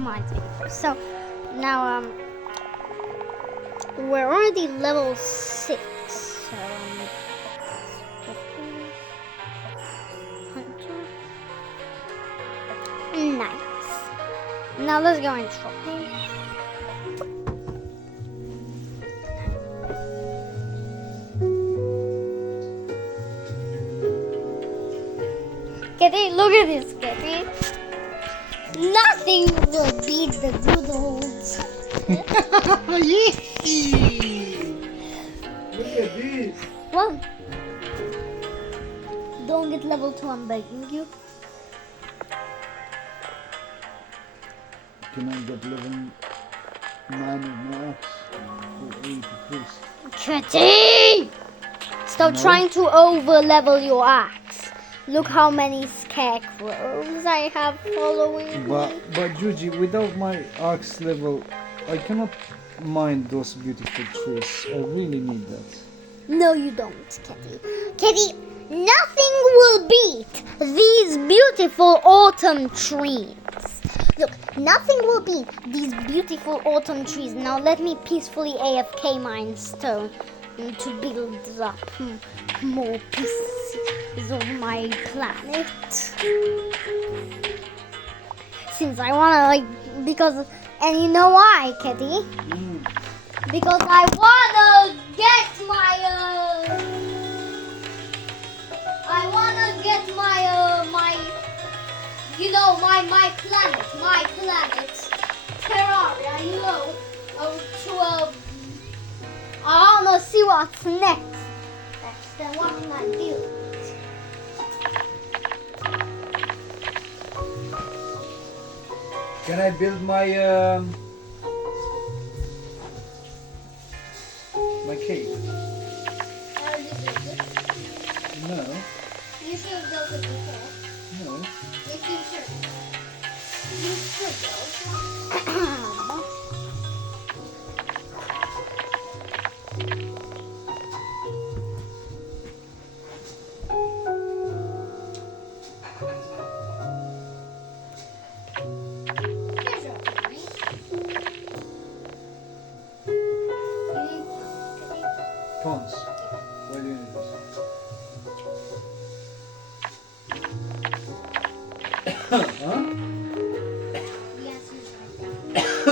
mine's 84. So now we're already level 6. So 100. Nice. Now let's go and try. Kitty, look at this, Kitty. Nothing will beat the good olds. Look at this. Well, don't get level 2, I'm begging you. Can I get level 9 of my axe? For 80 please. Kitty! Stop No. trying to over level your axe. Look how many scarecrows I have following me. But Juji, without my axe level, I cannot mine those beautiful trees. I really need that. No, you don't, Kitty. Kitty, nothing will beat these beautiful autumn trees. Look, nothing will beat these beautiful autumn trees. Now let me peacefully AFK mine stone to build up more pieces of my planet. Since I wanna and you know why, Kitty? Because I wanna get my my planet, Terraria, I wanna see what's next. Then what can I do? Can I build my my cave? I already built it. No, You should have built it before. no. If you should. You should build. Here's your money. You need Tons. Why do you need this? Huh? the answer is right there.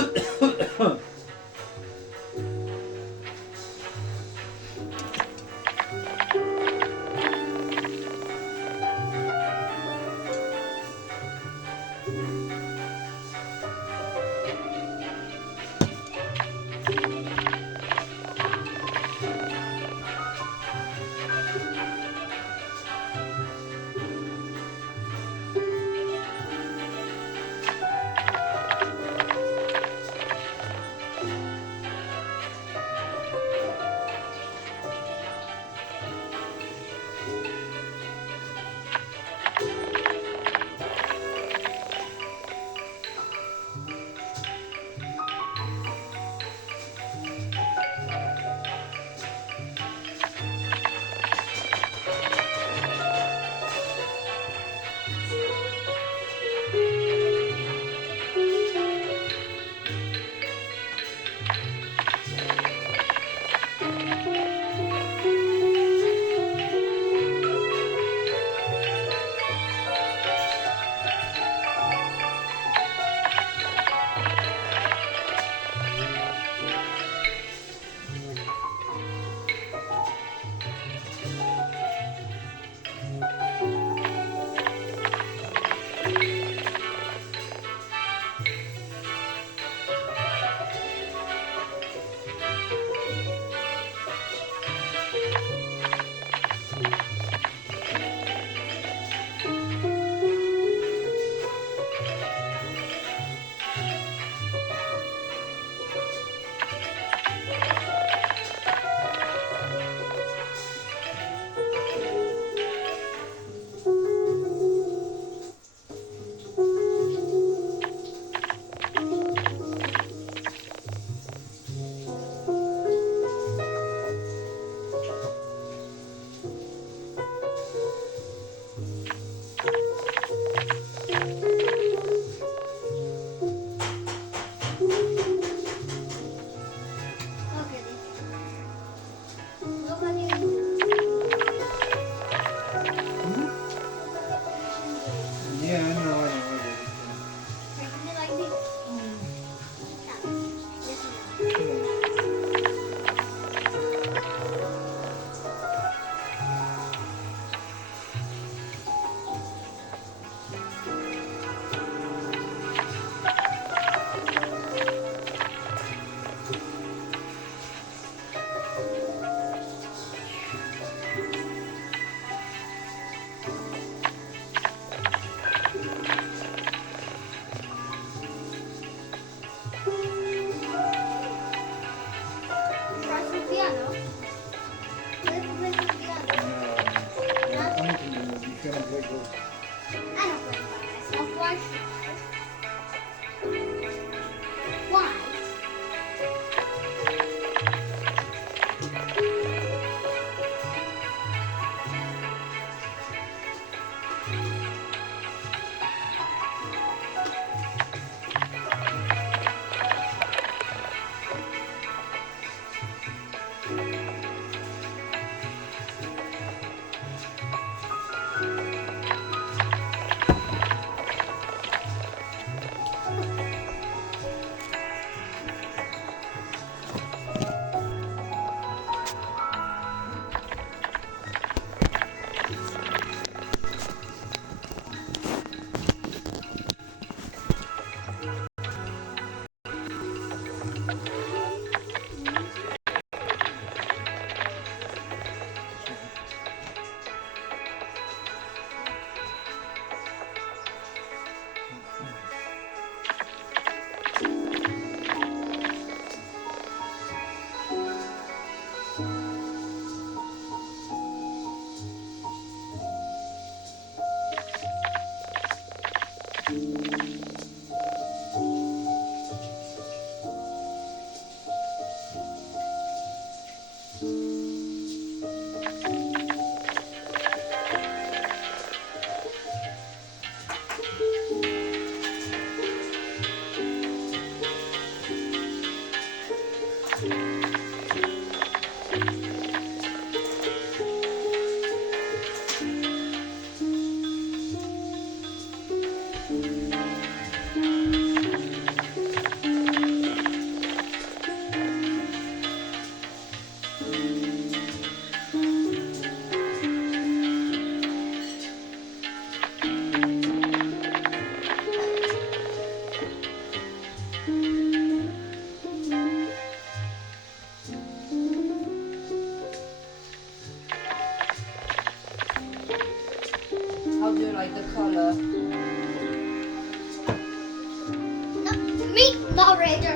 Beat moderator.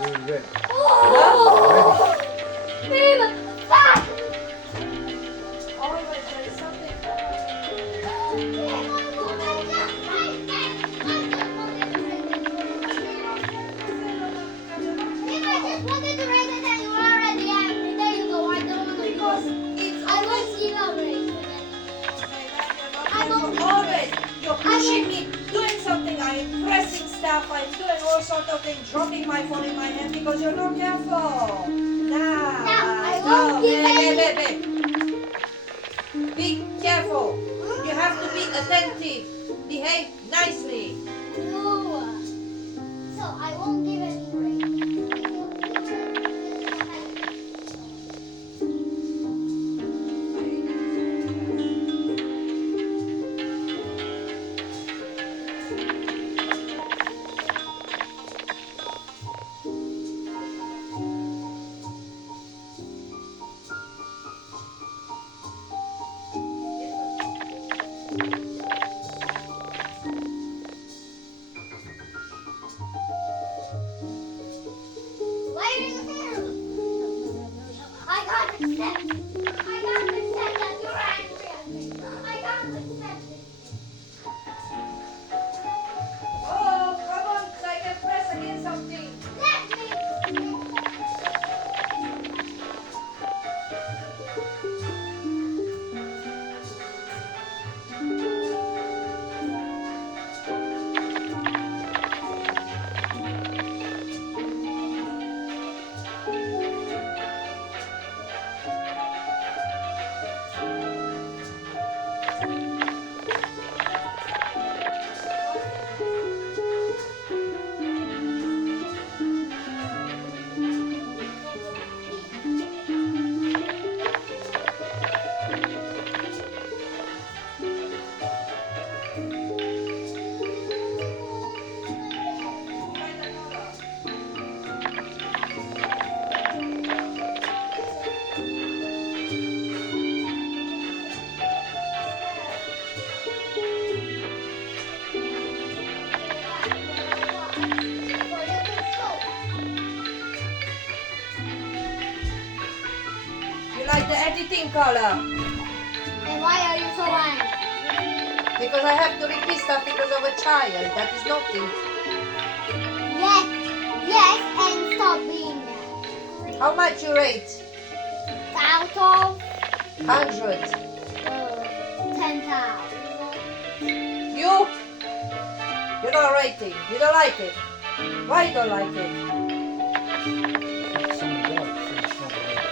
We're ready. Oh! Babe, fuck! Always there is something. Because it's always you're pushing me, doing something. I'm pressing stuff. I'm doing all sort of things, dropping my phone in my hand because you're not careful. Now, I won't give Be careful. You have to be attentive. Behave nicely. No. So I won't give any break. Why are you here? I can't accept it. I can't accept that you're angry at me. I can't accept it. Oh, come on, so I can press against something. Let me. You like the editing color? And why are you so angry? Because I have to repeat stuff because of a child. That is naughty. Yes, yes, and stop being that. How much you rate? Out of 100. 10,000. You? You're not rating. You don't like it. Why you don't like it? It's some dark, so it's not right.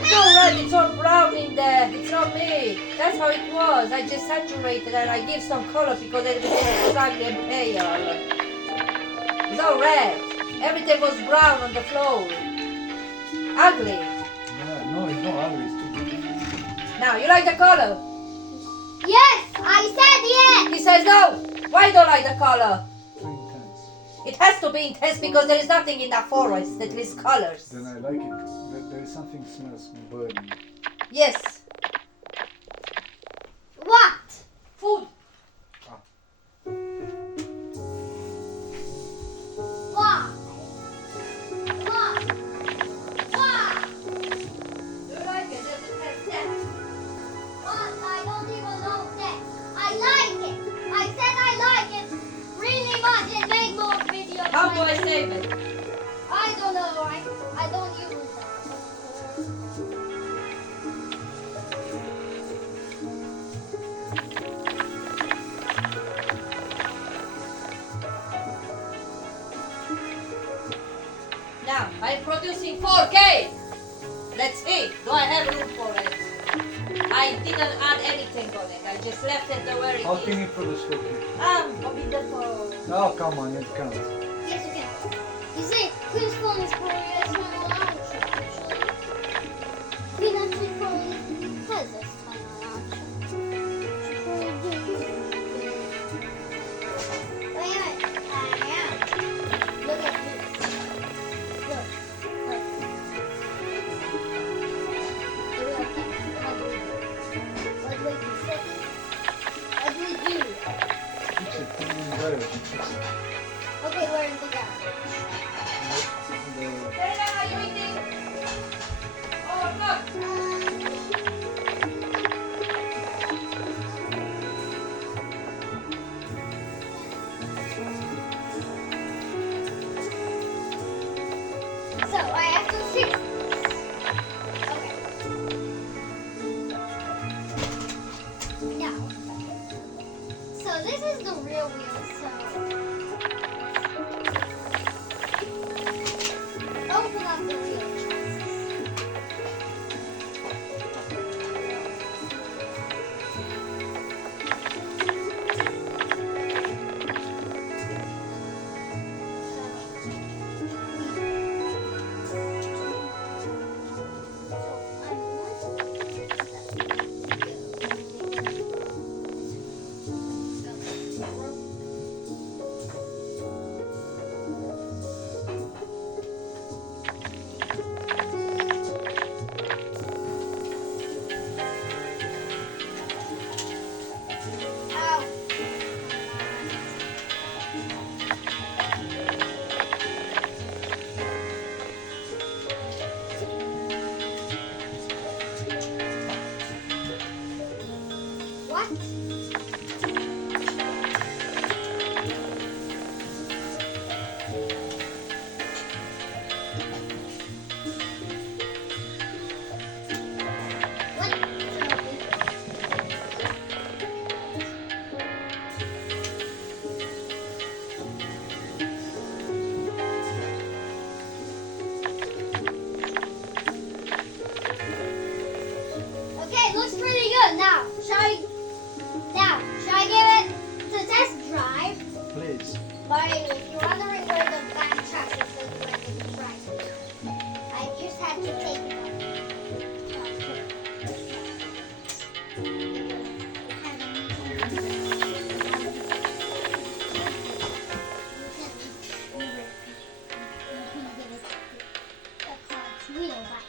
It's all red. It's all brown in there. It's not me. That's how it was. I just saturated and I give some color because everything was ugly and pale. It's all red. Everything was brown on the floor. Ugly. Yeah, no, it's not ugly, it's too big. Now, you like the color? Yes, I said yes. He says no. Why you don't like the color? Too intense. It has to be intense because there is nothing in that forest that is colors. Then I like it. There is something smells burning. Yes. What? Food. Why? Why? Why? Do you like it? Does it have depth? What? I don't even know that. I like it. I said I like it really much and make more videos. How do I like save it? I don't know. I don't use that. Now, I'm producing 4K. Let's see. Do I have room for it? I didn't add anything on it. I just left it the way it How is. can you produce 4K? With the phone. Oh, come on, it can't. Yes, you can. You see, whose phone is probably a small outro, actually. Queen actually probably has this tiny outro. She probably do. Wait a minute. I am. Look at this. Look. Look. Look at that. What do we do? What do we do? Fix it. Okay, we're in the garage. Leila, are you eating? Oh, look. So I have to fix. Okay. Now. So this is the real wheel. So open up the real chassis. Ow. What? What? Okay, looks pretty good. Now, shall I give it to test drive? Please. But if you're wondering where the back chassis is, where the drive is, I just had to take it off. Wheel back.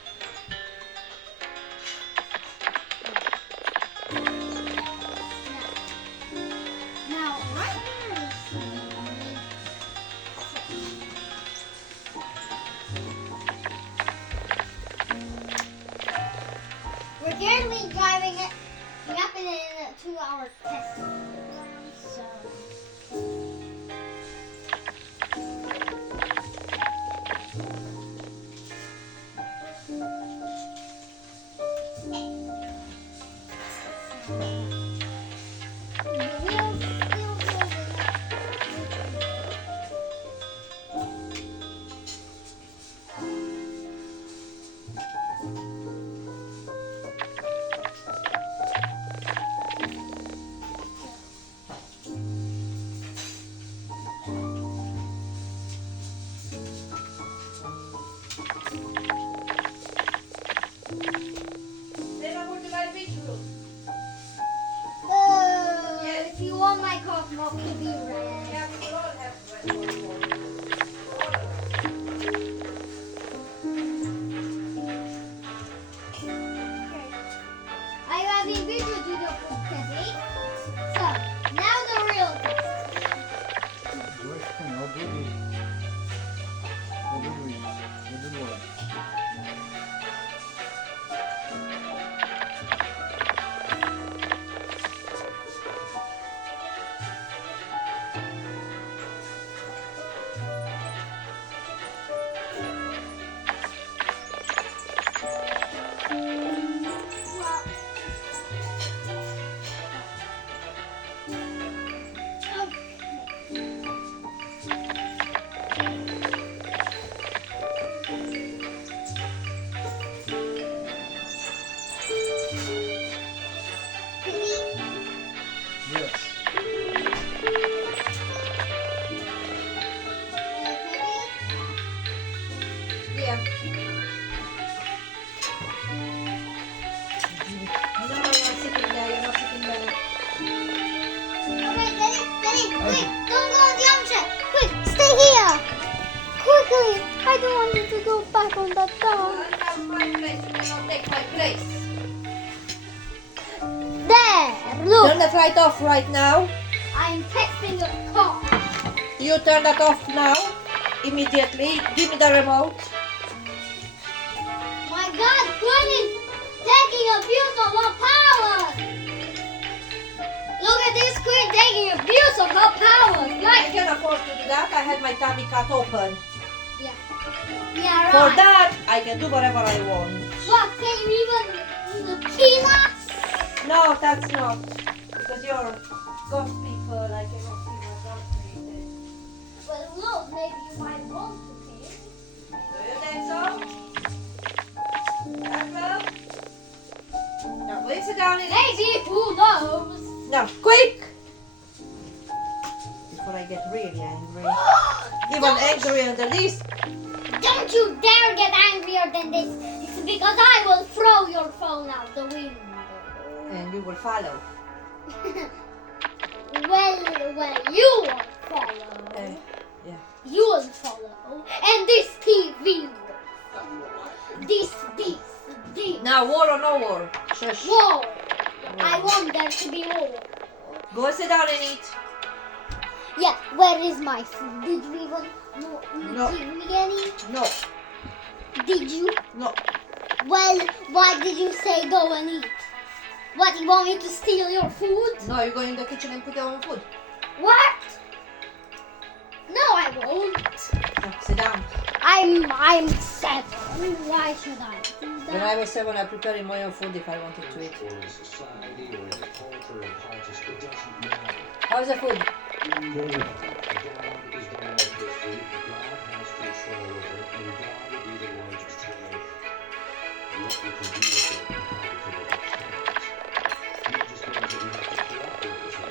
Now, right here is we're currently driving it. We got it in a 2-hour test. So. The wheels still holding Leila, would you like beetroot? If you want my coffee, I'll be ready. Yeah, we will all have red one. Are you having beetroot with your food, Kathy? So, now the real test. Yeah. No, you're sitting there. You're not sitting there. Okay, Daddy, quick, don't go on the option. Quick, stay here. Quickly, I don't want you to go back on that door. That's my place. You cannot take my place. There, look. Turn the flight off right now. I'm testing your car. You turn that off now, immediately. Give me the remote. My God, Quinn is taking abuse of her powers. Look at this Quinn taking abuse of her powers. I Like, can afford to do that. I had my tummy cut open. yeah, For right. that, I can do whatever I want. What, can you even kill us? No, that's not. Because you're ghost people. I cannot see my ghost created. Well, who knows, maybe you might want to kill. Do you think so? Apple? Now, please sit down and eat. Maybe, who knows? Now, quick! Before I get really angry. Even angrier than this. Don't you dare get angrier than this. It's because I will throw your phone out the window. And you will follow. Well, you won't follow. Yeah. You will follow. And this TV will follow. This. Now, war or no war? Shush. War. I want there to be war. Go sit down and eat. Yeah, where is my food? Did you even No. give me any? No. Did you? No. Well, why did you say go and eat? What, you want me to steal your food? No, you go in the kitchen and cook your own food. What? No, I won't. Now, sit down. I'm 7. Why should I do When that? I was 7, I prepared my own food if I wanted to eat. How's the food?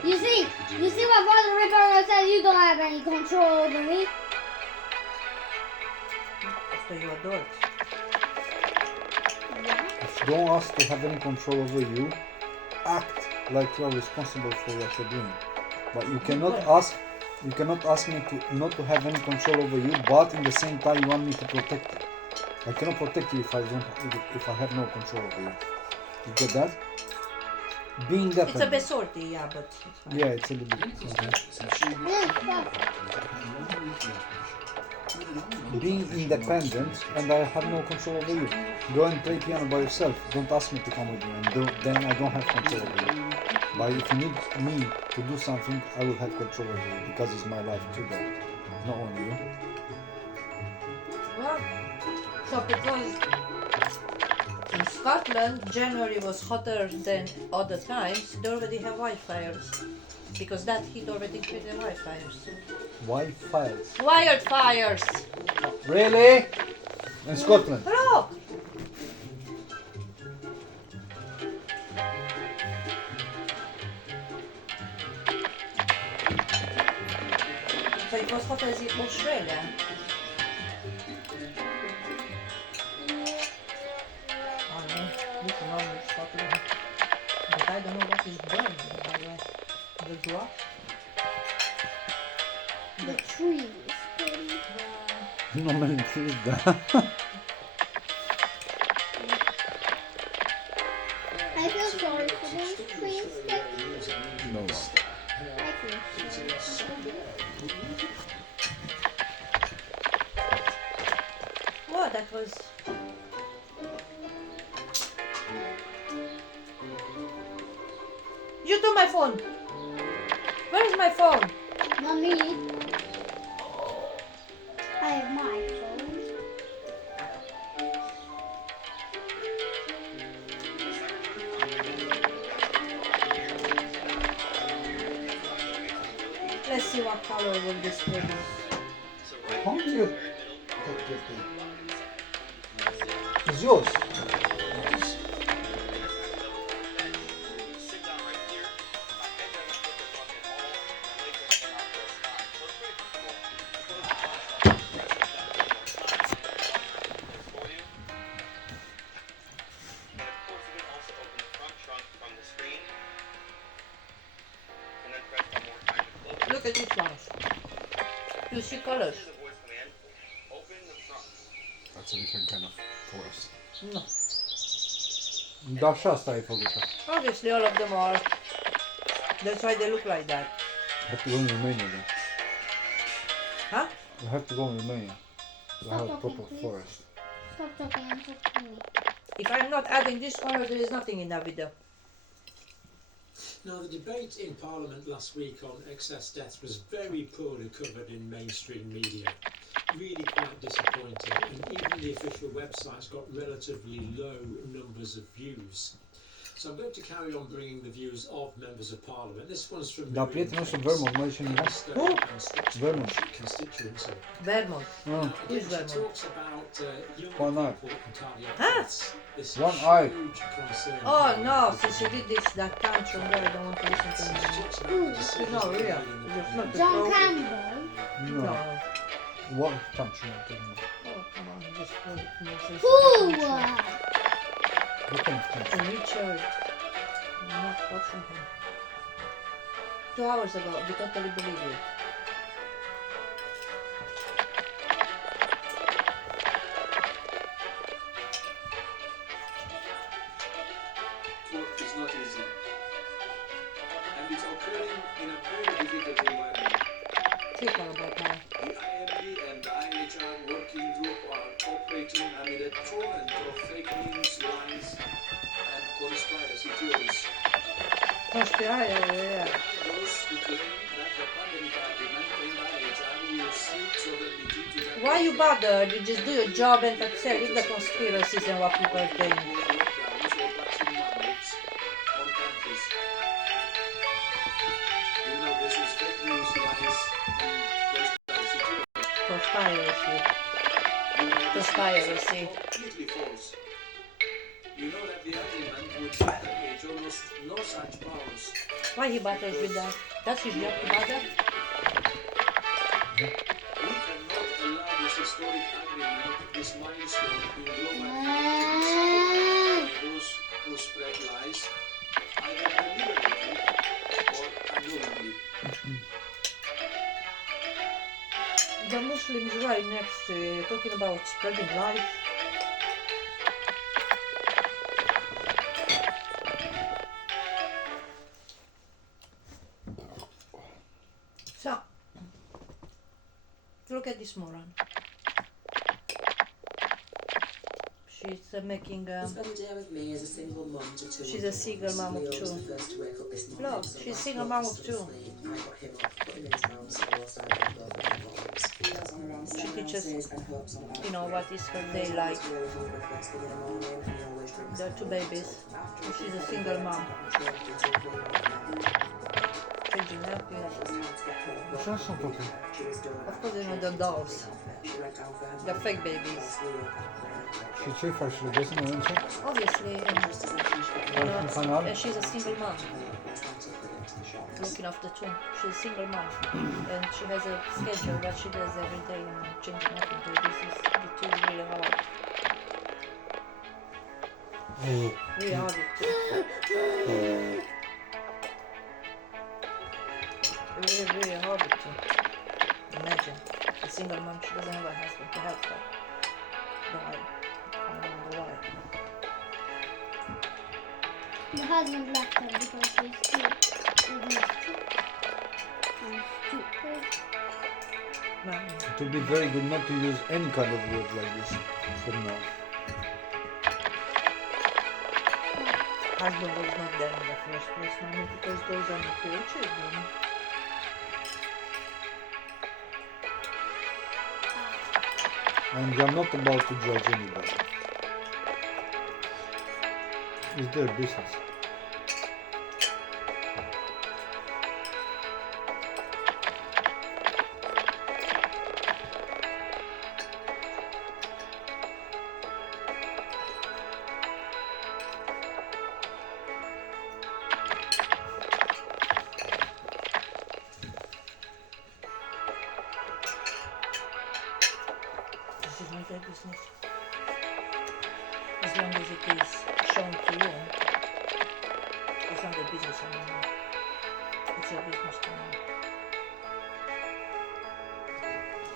You see what Father Ricardo says? You don't have any control over me. After you adult. If you don't ask to have any control over you, act like you are responsible for what you're doing. But you cannot ask me to not to have any control over you, but in the same time you want me to protect you. I cannot protect you if I have no control over you. You get that? Being that It's a bit salty, yeah, but it's fine. yeah, it's a little bit. Being independent and I have no control over you. Go and play piano by yourself. Don't ask me to come with you, and then I don't have control over you. But if you need me to do something, I will have control over you because it's my life too. Though. Not only you. Well, so because in Scotland, January was hotter than other times, they already have wildfires. Because that heat already created wildfires. Wildfires. Wildfires! Really? In Scotland? Look! So it was hot as in Australia. Oh no, this is not in Scotland. But I don't know what is burning, by the way. The grass? The trees. No many trees there. I feel sorry for those trees. No. I feel sorry. What? That was... You took my phone! Where is my phone? Not me. I have my phone. Let's see what color will this produce. How do you take this thing? It's yours. Look at these ones. You see colors? That's a different kind of forest. No. Da, și asta ai făcut. Obviously all of them are. That's why they look like that. have to go in Romania then. Huh? We have to go in Romania. We Stop have a talking, proper please. forest. Stop talking and talk to me. If I'm not adding this color, there is nothing in that video. Now, the debate in Parliament last week on excess deaths was very poorly covered in mainstream media. Really quite disappointing, and even the official websites got relatively low numbers of views. So I'm going to carry on bringing the views of members of Parliament. This one's from Da, Miriam prietenul nostru Prince Vermont, mai și in nimic. the Stoke and Sticks Vermont. constituency. Vermont. Ah, Now, Who's again, she Vermont? talks about young One eye. people and cardiac Huh? deaths. This One eye. huge concern. Oh for no, young since she people. did this, that tantrum there, I don't want to listen to She him. talks about the decisions It's not they real. made in the It's not Parliament. the John program. Campbell. no. No. What tantrum are you talking about? Oh, come on, just come on, say Who? What kind of tantrum? And Richard. I'm not watching him. 2 hours ago, we totally believe you. Work is not easy, and it's occurring in a very difficult environment. Triple about that. The IMD and the IHR working group are operating amid a torrent of fake news, lies, and conspiracy theories. Yeah. Those who claim that the pandemic agreement in IHR will seek sovereignty to Why you bothered? You just do your job and that's it. Leave the conspiracies and what people are saying. more lockdowns or vaccine mandates on countries. You know, this is fake news, lies, and conspiracy theories. Conspiracy. You know, this Conspiracy. is completely false. You know that the agreement would give the WHO no such powers. Why he bothers with that? That's his job to bother? We cannot allow this historic agreement, this milestone in global health to be sabotaged by those who spread lies, either deliberately or unknowingly. The Muslims right next to you talking about spreading lies. So, look at this moron. She's making. Spending day with me as a single mum to two. She's a single mum of Leo was two. the first to wake up this morning, Look, so she's last single night mum he of was two. asleep. I got him up, put him in his mouth, so whilst I read both of my volumes. He does on around She teaches, seances and hopes on about you know, what is her He day always like. really hungry first thing in the morning, and he always drinks There are two babies. after She's a he single mom. changed into a clean nap. Changing napkins. Then it was time to get her up. Co są to tu? She was doing Of course, you know the dolls. She went down for her The mum. fake babies. Whilst Leo kept playing. Și ce faci? Legezi în rând? Obviously, Just as I finished getting you Faci un know, canal? and she's a single mom. last night I put into the shop. Looking after two. She's a single mom. And she has a schedule that she does every day, you know, changing up into this is the two is really hard. Really hard it too. Really hard it too. Imagine. A single mom, she doesn't have a husband to help her. Why? I don't know why. The husband left her because he's stupid. I'm stupid. No. It would be very good not to use any kind of word like this from now. Husband was not there in the first place, mommy, because those are mature children. And I'm not about to judge anybody. It's their business. This is not their business. As long as it is shown to you, it's not their business anymore. It's your business to know.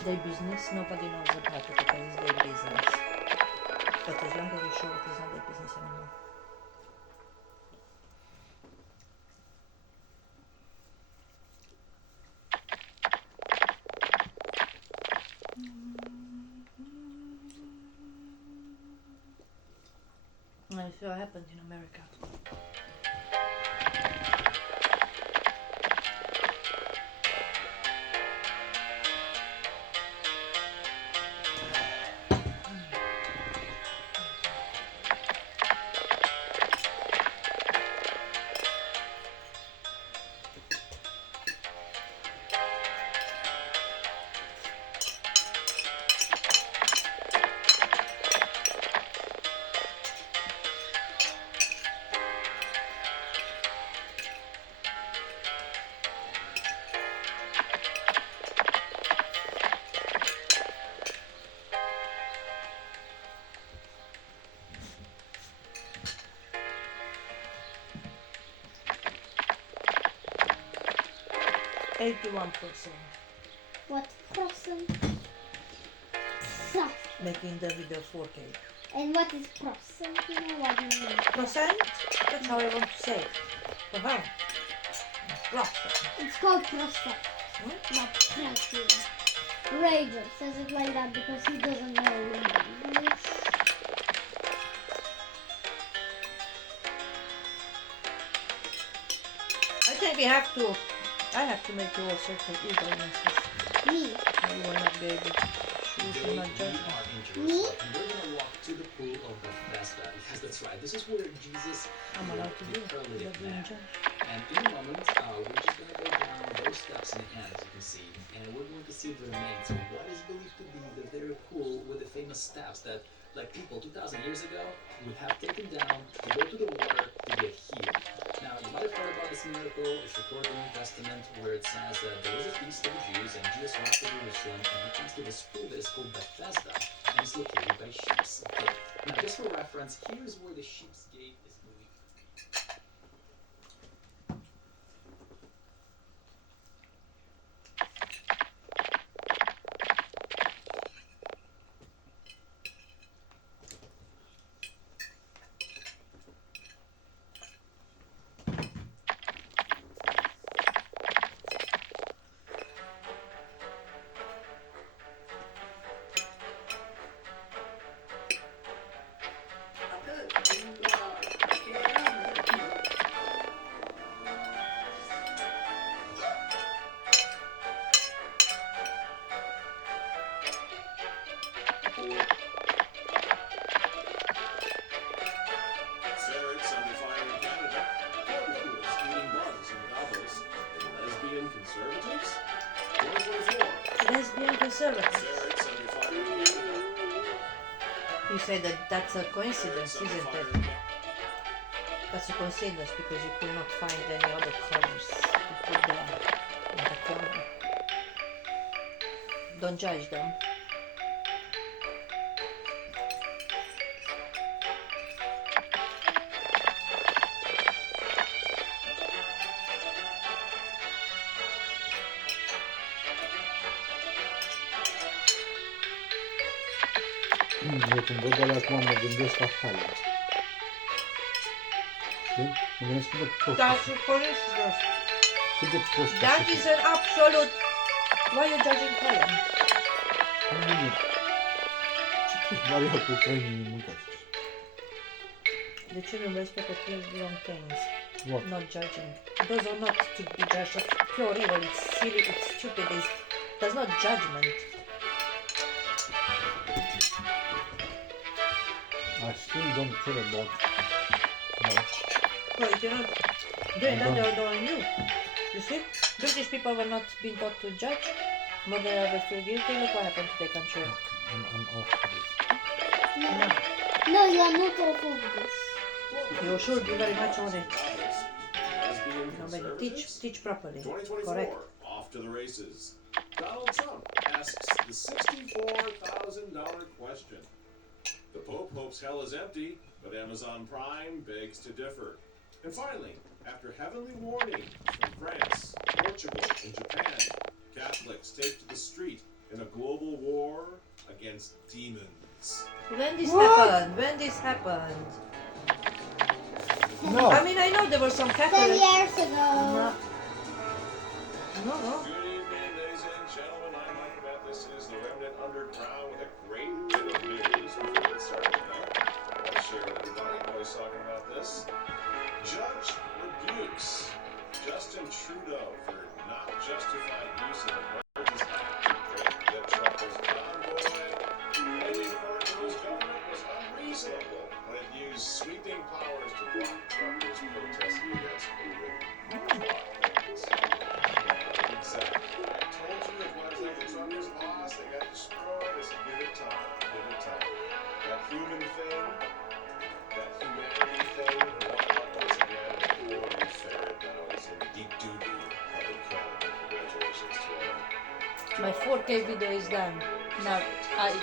Their business, nobody knows about it because it's their business. But as long as you show it, it's not their business anymore. see what happened in America. What percent? Stuff. Making the video 4K. And what is percent? You know what do you mean? Percent? That's how I want to say it. Uh-huh. Percent. It's called percent, not percent. Rager says it like that because he doesn't know English. I think I have to make you all circle either answers. Me. Or you will not be able to choose Today and not we judge. are in Me? Jerusalem. And we're going to walk to the pool of Bethesda. Yes, that's right. This is where Jesus I'm allowed to do it paralytic without being man. judged. And in a moment, we're just going to go down those steps in the end, as you can see, and we're going to see the remains of what is believed to be the very pool with the famous steps that, like people 2,000 years ago, would have taken down to go to the water to get healed. Now, you might have heard about this miracle. It's recorded in the New Testament where it says that there was a feast of the Jews, and Jesus went to Jerusalem, and he comes to this pool that is called Bethesda, and it's located by Sheep's Gate. Now, just for reference, here's where the Sheep's Gate is believed to be. Ferrets under fire in Canada. Portals eating bugs in Davos. Lesbian conservatives. 2024. Lesbian conservative. Ferrets under fire in Canada. You say that that's a coincidence, Ferrets under isn't fire it? in Canada. That's a coincidence because you could not find any other colors to put there in the corner. Don't judge them. Eu când văd alea acum mă gândesc la hale. Știi? Mă gândesc cât de prost. That's a coincidence. Cât de prost. That is an absolute. Why are you judging color? Doar eu cu ucrainii mâncați. The children respect appears wrong things. What? Not judging. Those are not to be judged as pure evil. It's silly, it's stupid, there's no judgment. I still don't care about. No. Well, if you're not doing that, they're doing you. You see? British people were not being taught to judge. But they are feel guilty. Look what happened to their country. I'm off this. No. No, you are not off of this. You should be very much on it. Lesbian You know, when you conservatives. teach properly. 2024. Correct. Off to the races. Donald Trump asks the $64,000 question. The Pope hopes hell is empty, but Amazon Prime begs to differ. And finally, after heavenly warnings from France, Portugal, and Japan, Catholics take to the street in a global war against demons. When this happened? When this happened? No! I mean, I know there were some 10 Catholics. years ago. No. Good evening, ladies and gentlemen. I'm Mike Matt. This is the Remnant Underground with a great bit of news before it starts tonight. I want to share with everybody boys soccer justified use of emergency act to break the truckers' convoy. Any court rules government was unreasonable when it used sweeping powers to block truckers protesting against COVID lockdowns. Exactly. I told you it was like the truckers lost, they got destroyed. It's a good time. Good time. That human thing, that humanity thing, won out once again, and poor Lee Ferret now is in deep duty public health. Congratulations to him. My 4K video is done. Now I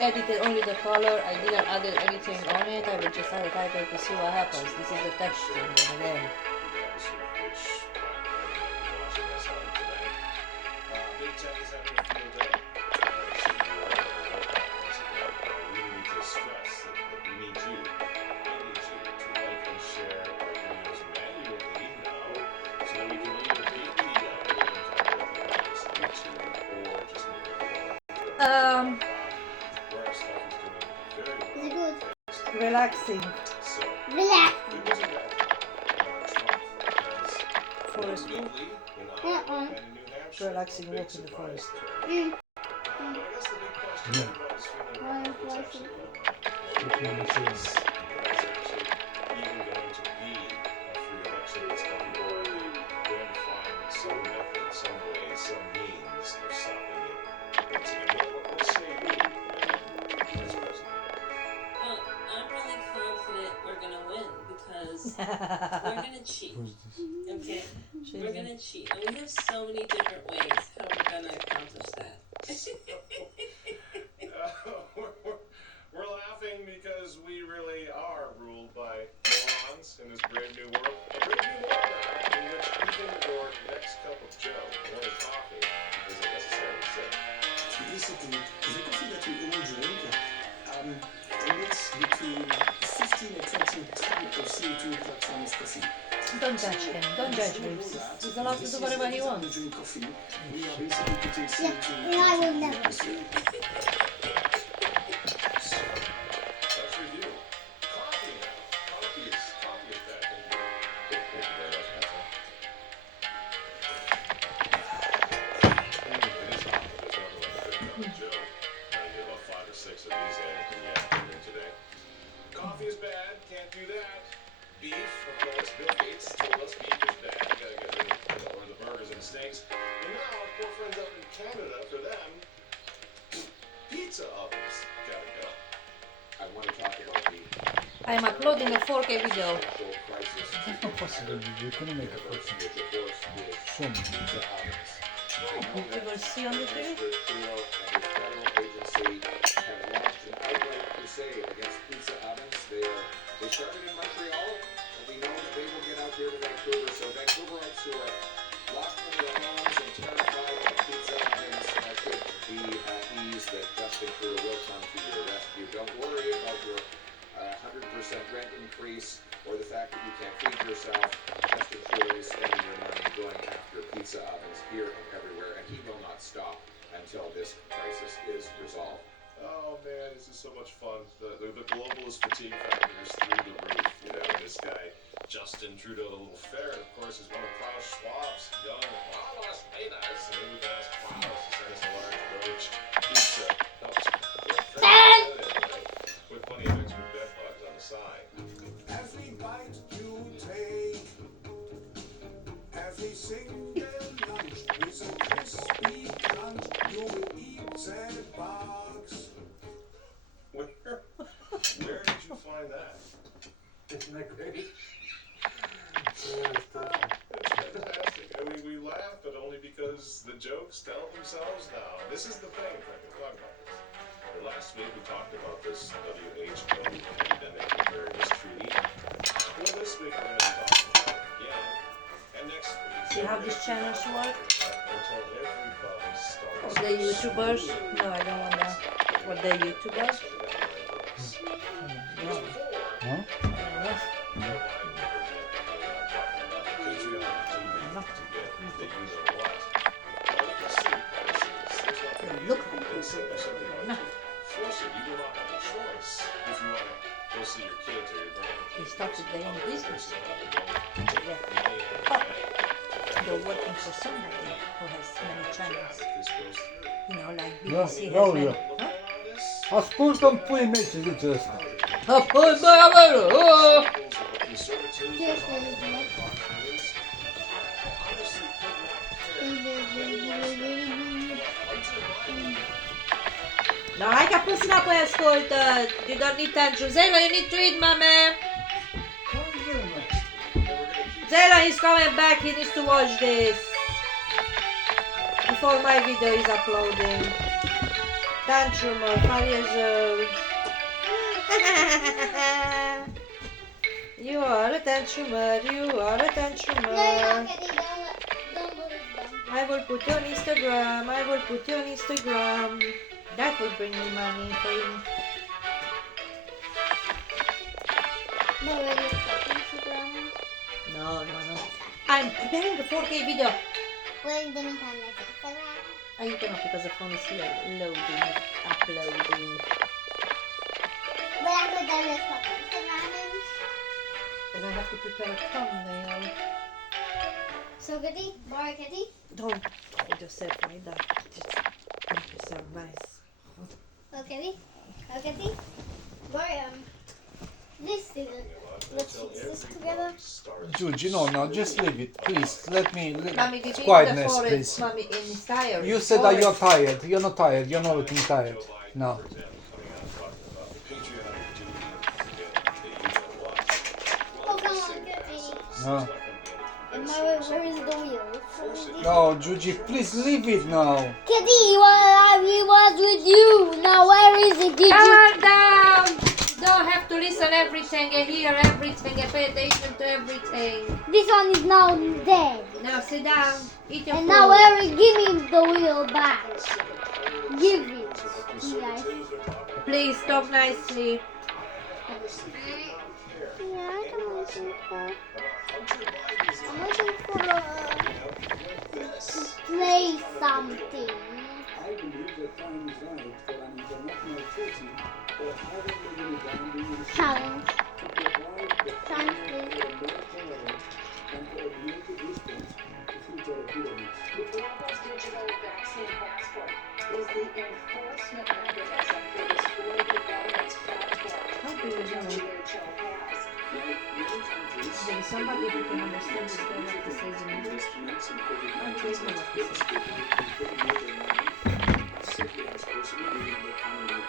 edited only the color. I didn't add anything on it. I will just add a title to see what happens. This is the texture over there. Regardless of which platform you're watching us on tonight. Big Tech is having a field day. So you are once again, we need to stress that we need you. I need you to like and share our videos manually now so that we can either beat the algorithms on both the obvious YouTube or just move it along. Where our stuff is doing very well. Is it good? Relaxing. So, Relax. good news and bad. Trump has Forest walk. weekly in Iowa and in New Hampshire. Relaxing Big walk in the surprise forest. there. But I guess the big question everybody's feeling right now is actually what is this? It's actually even going to be a free election this coming, or are they going to find some method, some way, some means of stopping it? Once again, what say you, Vice President? Well, I'm really confident we're gonna win because we're gonna cheat. Who's this? Okay, we're gonna cheat, and we have so many different ways how we're gonna accomplish that. We're laughing because we really are ruled by morons in this brave new world. A brave new world now, in which even your next cup of joe, morning coffee, isn't necessarily safe. Basically, the coffee that we all drink emits between 15 and 20 tons of CO2 per ton of coffee. Don't judge him. Don't judge him. He's allowed to do whatever he We wants. drink coffee. We are basically putting CO2 and I will into the never. atmosphere. So, let's review. Coffee now. Coffee is bad. Thank you very much, Hansel. It is hot, but there's nothing like a good cup of joe. Trying to get about 5 or 6 of these in the afternoon today. Coffee is bad, can't do that. Beef, of course, Bill Gates told us beef is bad. You gotta get rid of the burgers and steaks. And now, our poor friends up in Canada, for them, pizza ovens gotta go. I want to talk about the I am uploading a 4K video. financial crisis, It's not possible. You couldn't make a which question. of course is Show me. pizza ovens. You will see on the TV. Mr. Trudeau and his federal agency have launched an outright crusade against pizza ovens. They started in Montreal, and we know that they will get out here to Vancouver. So Vancouverites who are locked in their homes and terrified of pizza ovens should be at ease that Justin Trudeau will come to your rescue. Don't worry about your 100% rent increase or the fact that you can't feed yourself. Justin Trudeau is spending your money going after pizza ovens here and everywhere, and he will not stop until this crisis is resolved. Oh man, this is so much fun. The globalist fatigue factor is through the roof. You know, this guy, Justin Trudeau, the little ferret, of course, is one of Klaus Schwab's young Las Vegas. And he would ask Klaus to send us a large roach pizza. With plenty of extra bed bugs on the side. Every bite you take, every single lunch is a crispy crunch. You will eat the bugs. Where did you find that? Isn't that great? It's fantastic. I mean, we laugh, but only because the jokes tell themselves now. This is the thing, Frank, we're talking about this. Last week we talked about this WHO pandemic preparedness treaty. Well, this week we're going to be talking about it again. And next week, See how these channels work? until everybody starts. Or the YouTubers? No, I don't want that. Or the YouTubers? No. Huh? Look. No. Force it. You do not have a choice if you want to go see your kids or your grandkids. He started their own business. Yeah. Oh. They're working for somebody who has many channels. You know, like Da, BBC has iau many. eu. Ascultă-mi pui mei ce zice ăsta. Apoi, bă, No, hai că pus înapoi, ascultă. You don't need tantrum. Zela, you need to eat, mame. Zela, he's coming back. He needs to watch this. Before my video is uploading. Tantrum, 5 years old. You are a tantrumer, you are a tantrumer. I will put you on Instagram, I will put you on Instagram. That will bring me money for you. No, no, no. I'm preparing a 4K video. Well, in the meantime, let's Instagram. You cannot because the phone is here loading, uploading. But after that, let's talk Instagram. And I have to prepare a thumbnail. So, Kitty, Bar Kitty. Don't hold yourself like that. Just make yourself nice. Okay, Kitty. Bar, let's fix this together. Giugi, no, no, just leave it, please. Let me, Mommy, did you eat the quietness, forest, please. Mommy, in tired? You said that you're tired. You're not tired. You're not looking tired. No. Oh, come on, Kitty. No. And where is the wheel? No, Giugi, please leave it now. Kitty, he was with you. Now where is it? Did you? Calm down! Don't have to listen everything and hear everything and pay attention to everything. This one is now dead. Now sit down, eat your And food. now Eric, give me the wheel back. Give it. Yes. Please talk nicely. Yeah, I can listen for. I'm waiting for to play something. I believe that time is right for an international treaty or having the Unigandhians Challenge. to provide the Challenge, framework please. for a more tolerant and coordinated response to future epidemics. The Global Digital Vaccine Passport is the enforcement mechanism for this global governance platform How do the you know? WHO has. Like many countries, There is somebody who can understand this guy what he says in English. investments in I don't know what he COVID-19 says. safely as possible within the economy.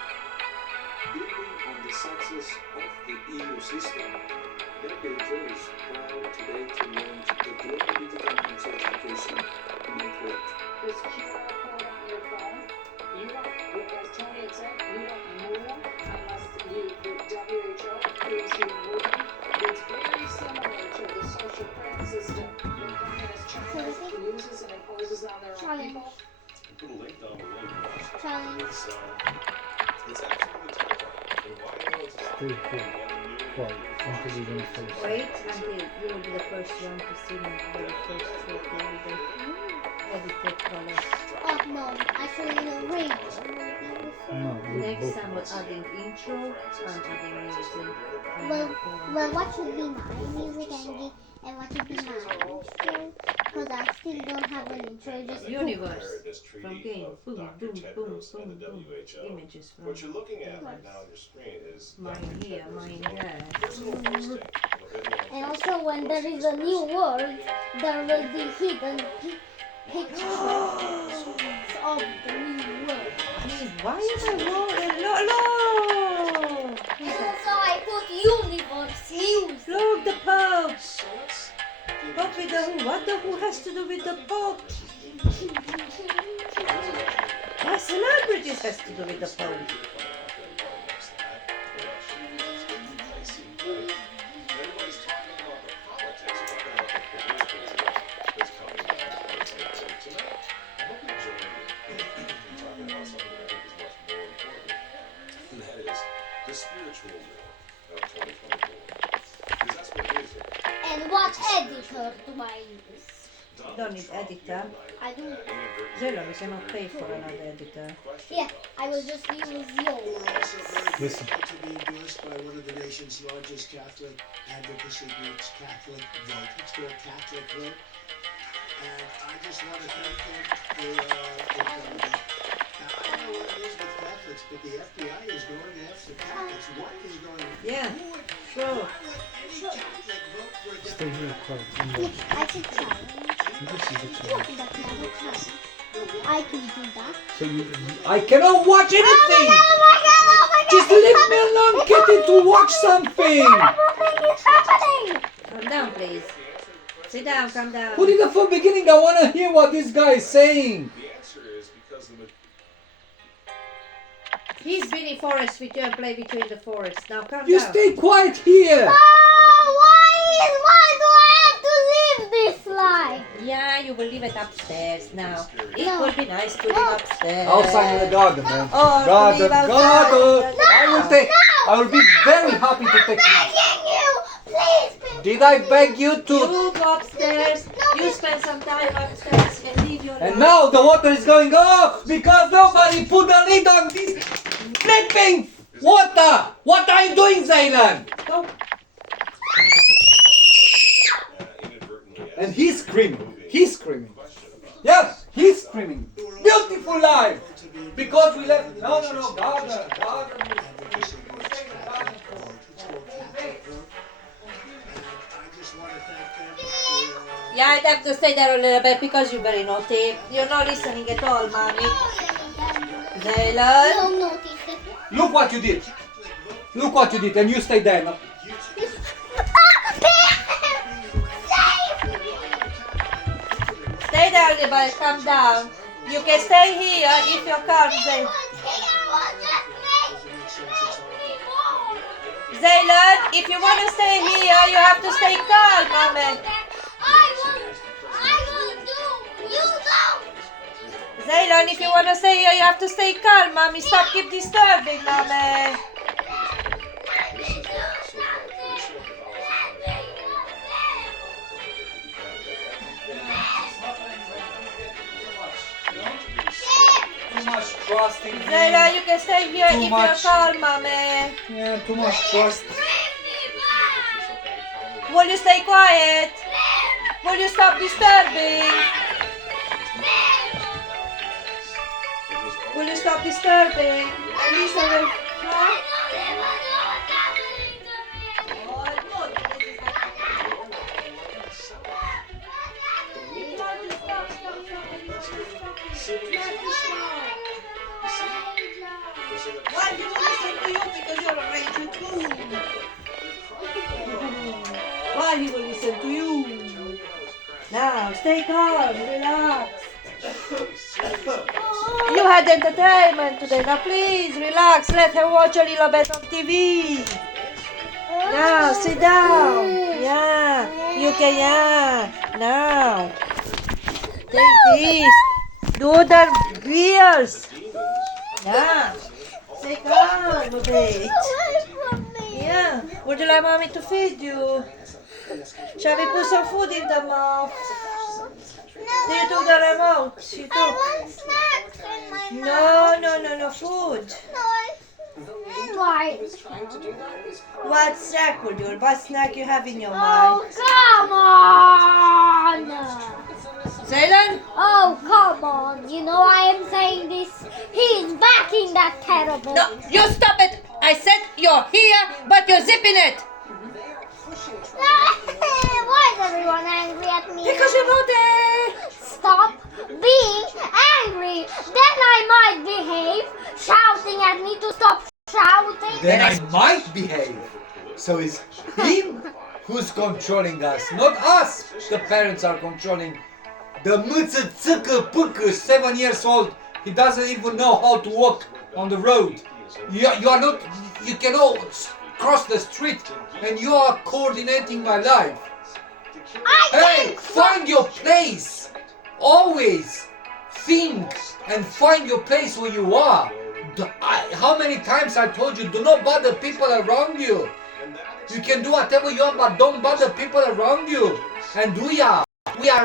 Building on the success of the EU system, WHO is proud today to launch the Global Digital Health Certification Network. This QR code on your phone, you don't, as Tony had said, you don't move unless the WHO approves you moving. It's very similar to the social credit system that Communist China uses and imposes on their own Challenge. people. Put a link down below. Challenge. It's absolutely terrifying. And why do it's Stay cool. Quiet. Intelligent face. Wait until you will be the first one to see my very first 4K video. Edited color. Oh no, actually the radio. No, with Next both. time we're adding intro, I'm adding music. Well, what should be my music and what should be my intro? Because I still don't have an intro. Just Universe this treaty from game. of Boom, Dr. boom, boom, Tedros boom, and the boom. WHO. Images from What you're looking at right now on your screen is mine here, mine there. personal posting of everyone. And also when there is a new world, there will be hidden pictures of the new world. Please, why am I rolling? No! And also I put universe music. Look, the Pope! What with the who? What the who has to do with the Pope? My celebrities has to do with the Pope. Everybody's talking about the politics, talking about the political that's coming out. Tonight, I hope you join me in talking about something that I think is much more important, and that is the spiritual war of 2024. Because that's what it is. And what editor do I use? Don't need editor. I do. Zero, we cannot pay for another editor. Yeah, I will just use yours. Also very Listen. proud to be endorsed by one of the nation's largest Catholic advocacy groups, Catholic Vote. It's called Catholic Vote. I just want to thank them for now, I don't know what it is with Catholics, but the FBI is going after Catholics. What is going on? Yeah, sure. Why would any Catholic vote for a Stay here quiet and Look, watch. I can challenge. This is the Look, challenge. that's not a challenge. I can do that. So I cannot watch anything! Oh my god! Just leave me alone, Kitty, to watch something! Everything is happening! Calm down, please. Sit down, calm down. Put it up from the beginning, I wanna hear what this guy is saying! The answer is because the He's been in forest with you and play between the forests. Now calm You down. stay quiet here! Why do I have to live this life? Yeah, you will leave it upstairs now. It No. will be nice to live upstairs. Outside in the garden, man. Oh, Garden, leave outside. garden! No. I will be very happy to take you. Begging you! Please! Did I beg you to? You go upstairs. You spend some time upstairs and leave your And now the water is going off because nobody put the lid on this flipping water! What are you doing, Zaylan? Go. inadvertently And he's screaming. He's screaming. Yes, he's screaming. Beautiful life! Because we left. No, garden. Yeah, I'd have to stay there a little bit because you're very naughty. You're not listening at all, mommy. Zaylan. No notice. Look what you did. Look what you did, and you stay there. No? Stay there, little boy. Calm down. You can stay here if you're calm, Zaylan. Zaylan, if you want to stay here, you have to stay calm, mommy. Zaylan, if you want to stay here, you have to stay calm, mommy. Stop, keep disturbing, mommy. Too much trust in Zaylan, you can stay here Too if much. you're calm, mommy. Yeah, too much trust. Will you stay quiet? Will you stop disturbing? Will you stop disturbing? At least I will. Huh? Why do you listen to you? Because you're a raging fool. Why he will listen to you? Now, stay calm, relax. You had entertainment today. Now, please relax. Let her watch a little bit of TV. Now, sit down. Yeah, you can. Yeah. Now, take this. Do the wheels. Yeah. Stay calm a bit. Yeah. Would you like mommy to feed you? Shall we put some food in the mouth? Do you took the remote? You took. No, food. Why? What snack would you? What snack you have in your Oh, mind? come on! Zaylan? Oh, come on. You know I am saying this. He's back in that terrible... No, you stop it! I said you're here, but you're zipping it! Why is everyone angry at me? Because you're not there! Stop being angry. Then I might behave, shouting at me to stop shouting. Then I might behave. So it's him who's controlling us, not us. The parents are controlling. The mutsutsukupuk, 7 years old, he doesn't even know how to walk on the road. You are not, you cannot cross the street, and you are coordinating my life. Hey, find your place. Always think and find your place where you are. How many times I told you, do not bother people around you. You can do whatever you want, but don't bother people around you. And we are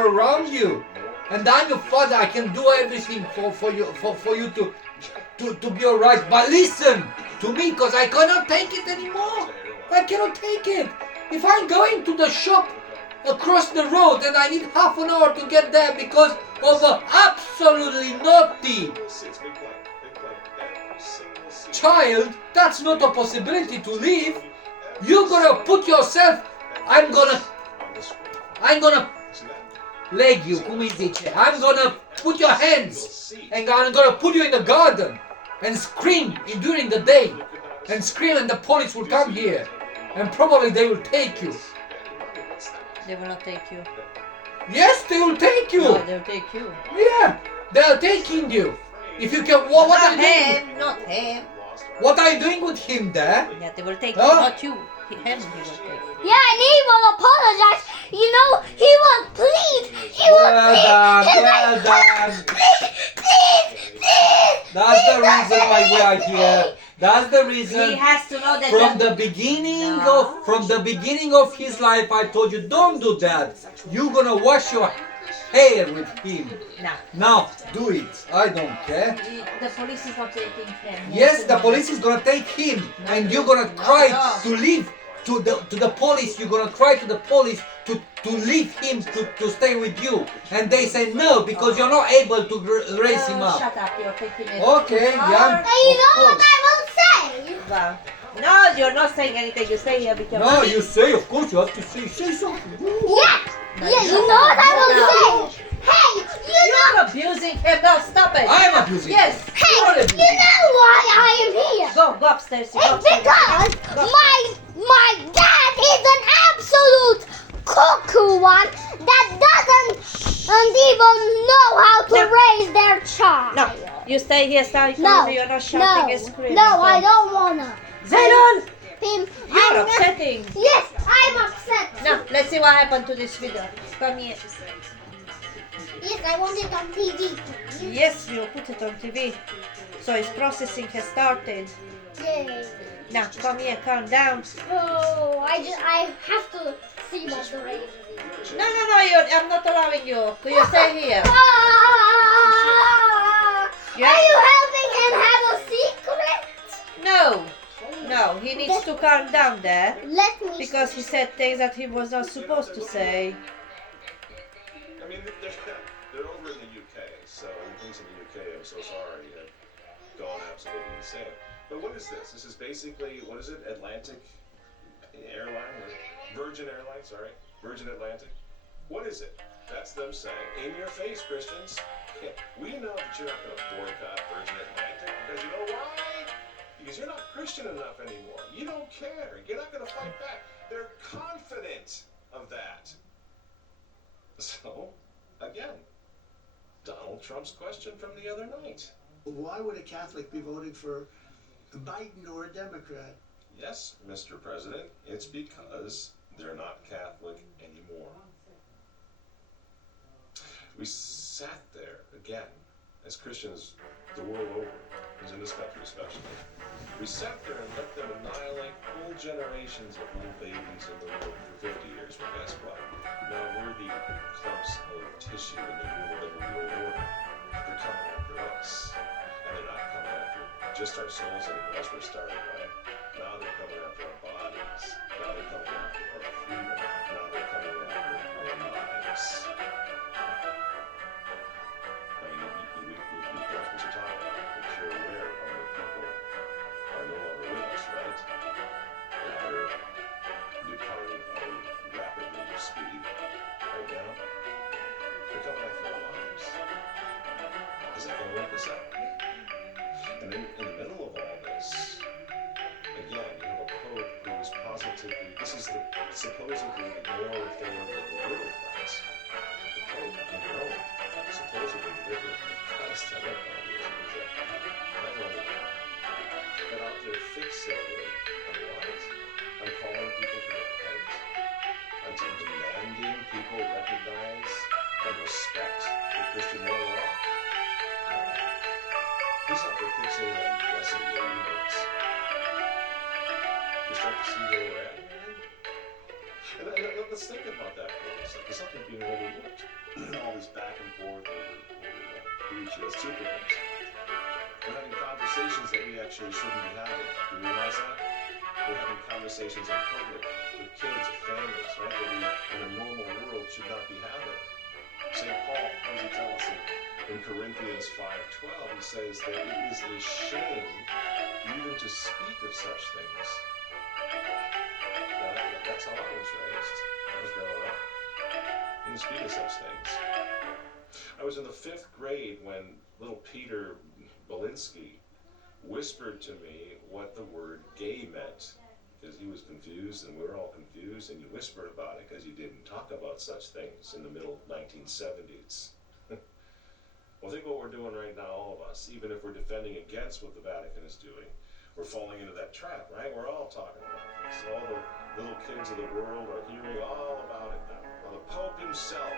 around you. And I'm your father. I can do everything for you to be alright. But listen to me, because I cannot take it anymore. I cannot take it. If I'm going to the shop across the road and I need half an hour to get there because of absolutely naughty child. That's not a possibility to leave. You're gonna put yourself, I'm gonna leg you, cum îi zice. I'm gonna put your hands and I'm gonna put you in the garden and scream during the day and scream, and the police will come here and probably they will take you. They will not take you. Yes, they will take you. No, they'll take you. Yeah, they are taking you. If you can, what are you doing? Him, not him. What are you doing with him there? Yeah, they will take Huh? you, not you. Him, he will take. Yeah, and he will apologize. You know, he will plead. He will Well plead. done, He's well like, done. please. That's the reason why we are here. That's the reason. He has to know that From the beginning of his life, I told you, don't do that. You're gonna wash your hair with him. No. Now, do it. I don't care. The police is not taking him. Yes, the police is gonna take him, and you're gonna try to leave to the police. You're gonna try to the police to leave him to stay with you, and they say no because you're not able to raise him up. Shut up, you're taking it. Okay, yeah. And you know what I will say? Well, no, you're not saying anything. You stay here with your No, money. you say, of course, you have to say something. Yeah. Yeah, you know what I will say? Hey, You're abusing him. No, stop it. I am abusing Yes. him. Hey, You're you abusing him. know why I am here? Go upstairs. Go It's upstairs. because my dad is an absolute cuckoo one that doesn't even know how to raise their child. No, you stay here, stay No, You're not shouting and screaming. no, I don't wanna. Zenon! Pim, You're I'm upsetting. Yes, I'm upset. No, let's see what happened to this video. Come here. Yes, I want it on TV. Yes, we'll put it on TV. So his processing has started. Yay. Now, come here, calm down. Oh, I have to see what the rain is. No, I'm not allowing you. You stay here. Yeah. Are you helping him have a secret? No, he needs to calm down there. Let me Because he said things that he was not supposed to say. I mean, they're over in the UK, so things in the UK, I'm so sorry, have gone absolutely insane. But what is this? This is basically, what is it, Atlantic Airline? Virgin Airlines, sorry. Virgin Atlantic. What is it? That's them saying, in your face, Christians, we know that you're not going to boycott Virgin Atlantic because you know why? Because you're not Christian enough anymore. You don't care. You're not going to fight back. They're confident of that. So, again, Donald Trump's question from the other night. Why would a Catholic be voting for Biden or a Democrat? Yes, Mr. President, it's because they're not Catholic anymore. We sat there, again, as Christians the world over, as in this country especially, we sat there and let them annihilate whole generations of little babies in the womb for 50 years. Well, guess what? Now we're the clumps of tissue in the middle of the world order. They're coming after us. And they're not coming after just our souls anymore, as we're starting, right? Now they're coming after our bodies. Now they're coming after our freedom. Now they're coming after our lives. I mean, we that's what you're talking about. I'm sure aware of how many people are no longer with us, right? They're either departing at a rapid rate of speed right now. They're coming after our lives. Is that going to wake us up? And then in the middle of all this, again, you have a pope who is positively, this is the supposedly more authority of the middle class. The pope in Rome, supposedly the vicar of Christ, I don't know who is that. Not only but out there fixated on what? On calling people to repent? On demanding people recognize and respect the Christian moral law? He's out there fixated on blessed gay units. You start to see where we're at, man? And let's think about that for a second. There's something being overlooked. All this back and forth over who each has supernames. We're having conversations that we actually shouldn't be having. Do you realize that? We're having conversations conversations in public with kids, families, right, that we in a normal world should not be having. St. Paul, what does he tell us in Corinthians 5:12? He says that it is a shame even to speak of such things. That's how I was raised. I was growing up. You didn't speak of such things. I was in the 5th grade when little Peter Belinsky whispered to me what the word gay meant, because he was confused and we were all confused, and you whispered about it because you didn't talk about such things in the middle 1970s. Well, think what we're doing right now, all of us, even if we're defending against what the Vatican is doing, we're falling into that trap, right? We're all talking about this. All the little kids of the world are hearing all about it now. Well, the Pope himself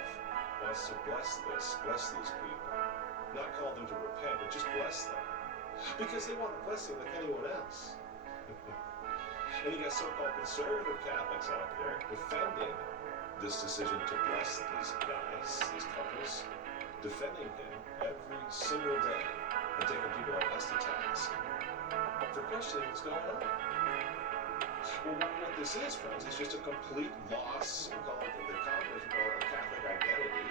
wants to bless these people. Not call them to repent, but just bless them. Because they want a blessing like anyone else. And you got so-called conservative Catholics out there defending this decision to bless these guys, these couples, defending him every single day and taking people like us to task for questioning what's going on. Well, what this is, friends, is just a complete loss. We call it the communists call it a Catholic identity.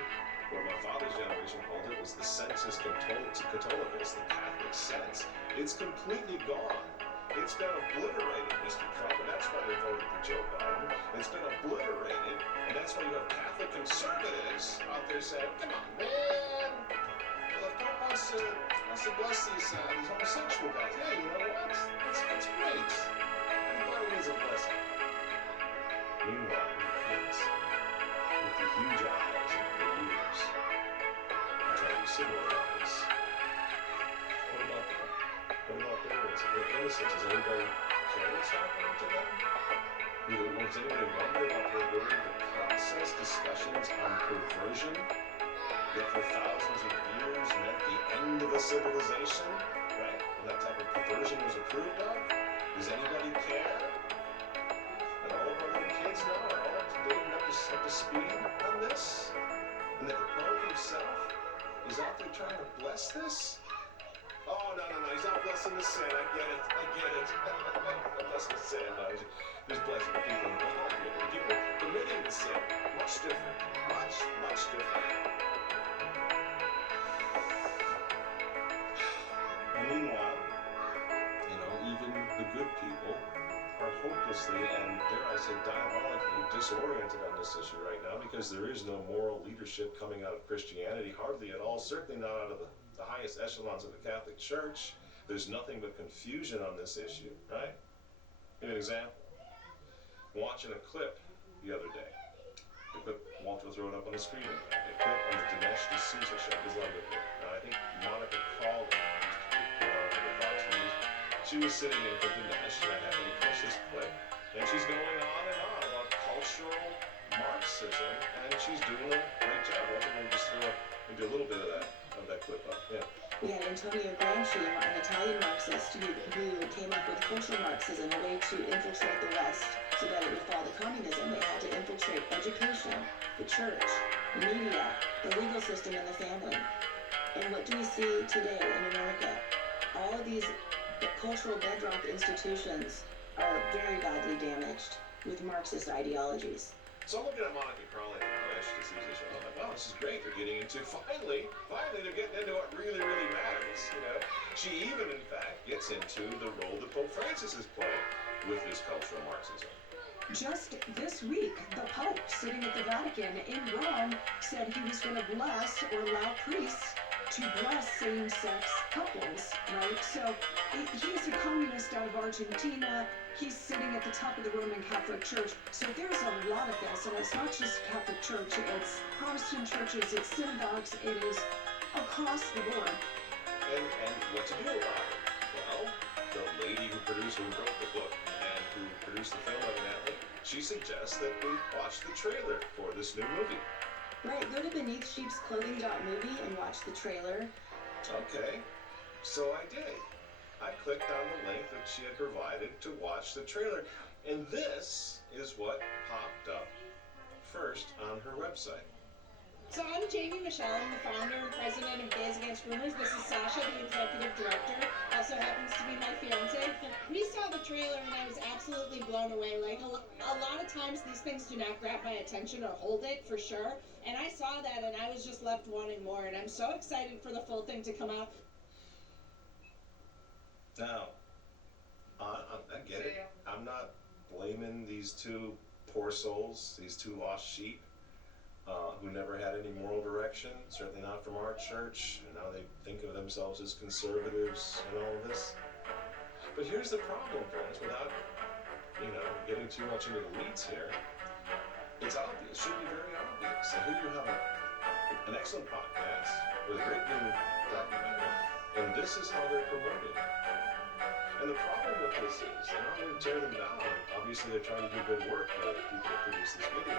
What my father's generation called it was the sensus Catholicus, the Catholic sense. It's completely gone. It's been obliterated, Mr. Trump, and that's why they voted for Joe Biden. It's been obliterated, and that's why you have Catholic conservatives out there saying, come on, man, well, if Pope wants to bless these homosexual guys, hey, you know what? That's great. Everybody needs a blessing. Meanwhile, the kids with the huge eyes and the ears are trying to civilize. What about them? What about their innocence? Does anybody care what's happening to them? Does anybody wonder about their ability to process discussions on perversion that for thousands of years meant the end of a civilization? Right? When that type of perversion was approved of? Does anybody care? And all of our little kids now are all up to date and up to speed on this? And that the Pope himself is out there trying to bless this? Oh, no, he's not blessing the sin. I get it. Not blessing the sin. No, he's just blessing the people involved with it. The people committing the sin. Much different. Much different. And meanwhile, even the good people are hopelessly and, dare I say, diabolically disoriented on this issue right now because there is no moral leadership coming out of Christianity, hardly at all, certainly not out of the highest echelons of the Catholic Church. There's nothing but confusion on this issue, right? Give an example. I'm watching a clip the other day. The clip, Walter will throw it up on the screen. A clip on the Dinesh D'Souza show. This is a clip. Now, I think Monica called the Fox News. She was sitting in for Dinesh, and I happened to catch this clip. And she's going on and on about cultural Marxism, and she's doing a great job. Walter, we'll just throw maybe a little bit of that clip up. Yeah. We had Antonio Gramsci, an Italian Marxist, who came up with cultural Marxism, a way to infiltrate the West so that it would fall to communism. They had to infiltrate education, the church, media, the legal system, and the family. And what do we see today in America? All of these cultural bedrock institutions are very badly damaged with Marxist ideologies. So I'm looking at Monica Crowley on the Dinesh D'Souza show. I'm like, wow, this is great. They're getting into, finally, they're getting into what really, really matters, She even, in fact, gets into the role that Pope Francis is playing with this cultural Marxism. Just this week, the Pope, sitting at the Vatican in Rome, said he was going to bless or allow priests to bless same-sex couples, right? So he's a communist out of Argentina. He's sitting at the top of the Roman Catholic Church. So there's a lot of this, and it's not just Catholic Church. It's Protestant churches, it's synagogues, it is across the board. And what to do about it? Well, the lady who wrote the book and who produced the film, evidently, she suggests that we watch the trailer for this new movie. Right, go to BeneathSheepsClothing.movie and watch the trailer. Okay, so I did. I clicked on the link that she had provided to watch the trailer, and this is what popped up first on her website. So I'm Jamie Michelle, I'm the founder and president of Gays Against Rumors. This is Sasha, the executive director, also happens to be my fiance. We saw the trailer and I was absolutely blown away Like a lot of times these things do not grab my attention or hold it for sure. And I saw that and I was just left wanting more. And I'm so excited for the full thing to come out. Now, I get it. I'm not blaming these two poor souls, these two lost sheep, who never had any moral direction, certainly not from our church, and now they think of themselves as conservatives and all of this. But here's the problem, friends, without, getting too much into the weeds here, it's obvious, should be very obvious, that here you have an excellent podcast with a great new documentary, and this is how they're promoted. And the problem with this is, they're not going to tear them down. Obviously, they're trying to do good work, the people that produce this video.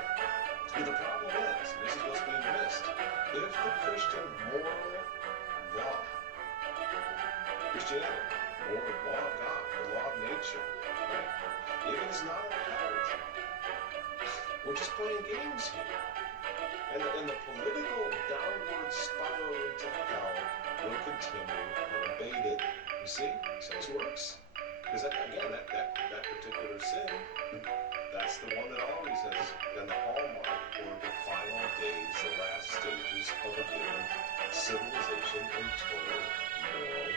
But the problem is, and this is what's being missed, if the Christian moral law, Christianity, moral law of God, the law of nature, right? If it is not upheld, we're just playing games here. And the political downward spiral into hell will continue unabated. You see how this works? Because that particular sin, that's the one that always has been the hallmark for the final days, the last stages of a given civilization in total moral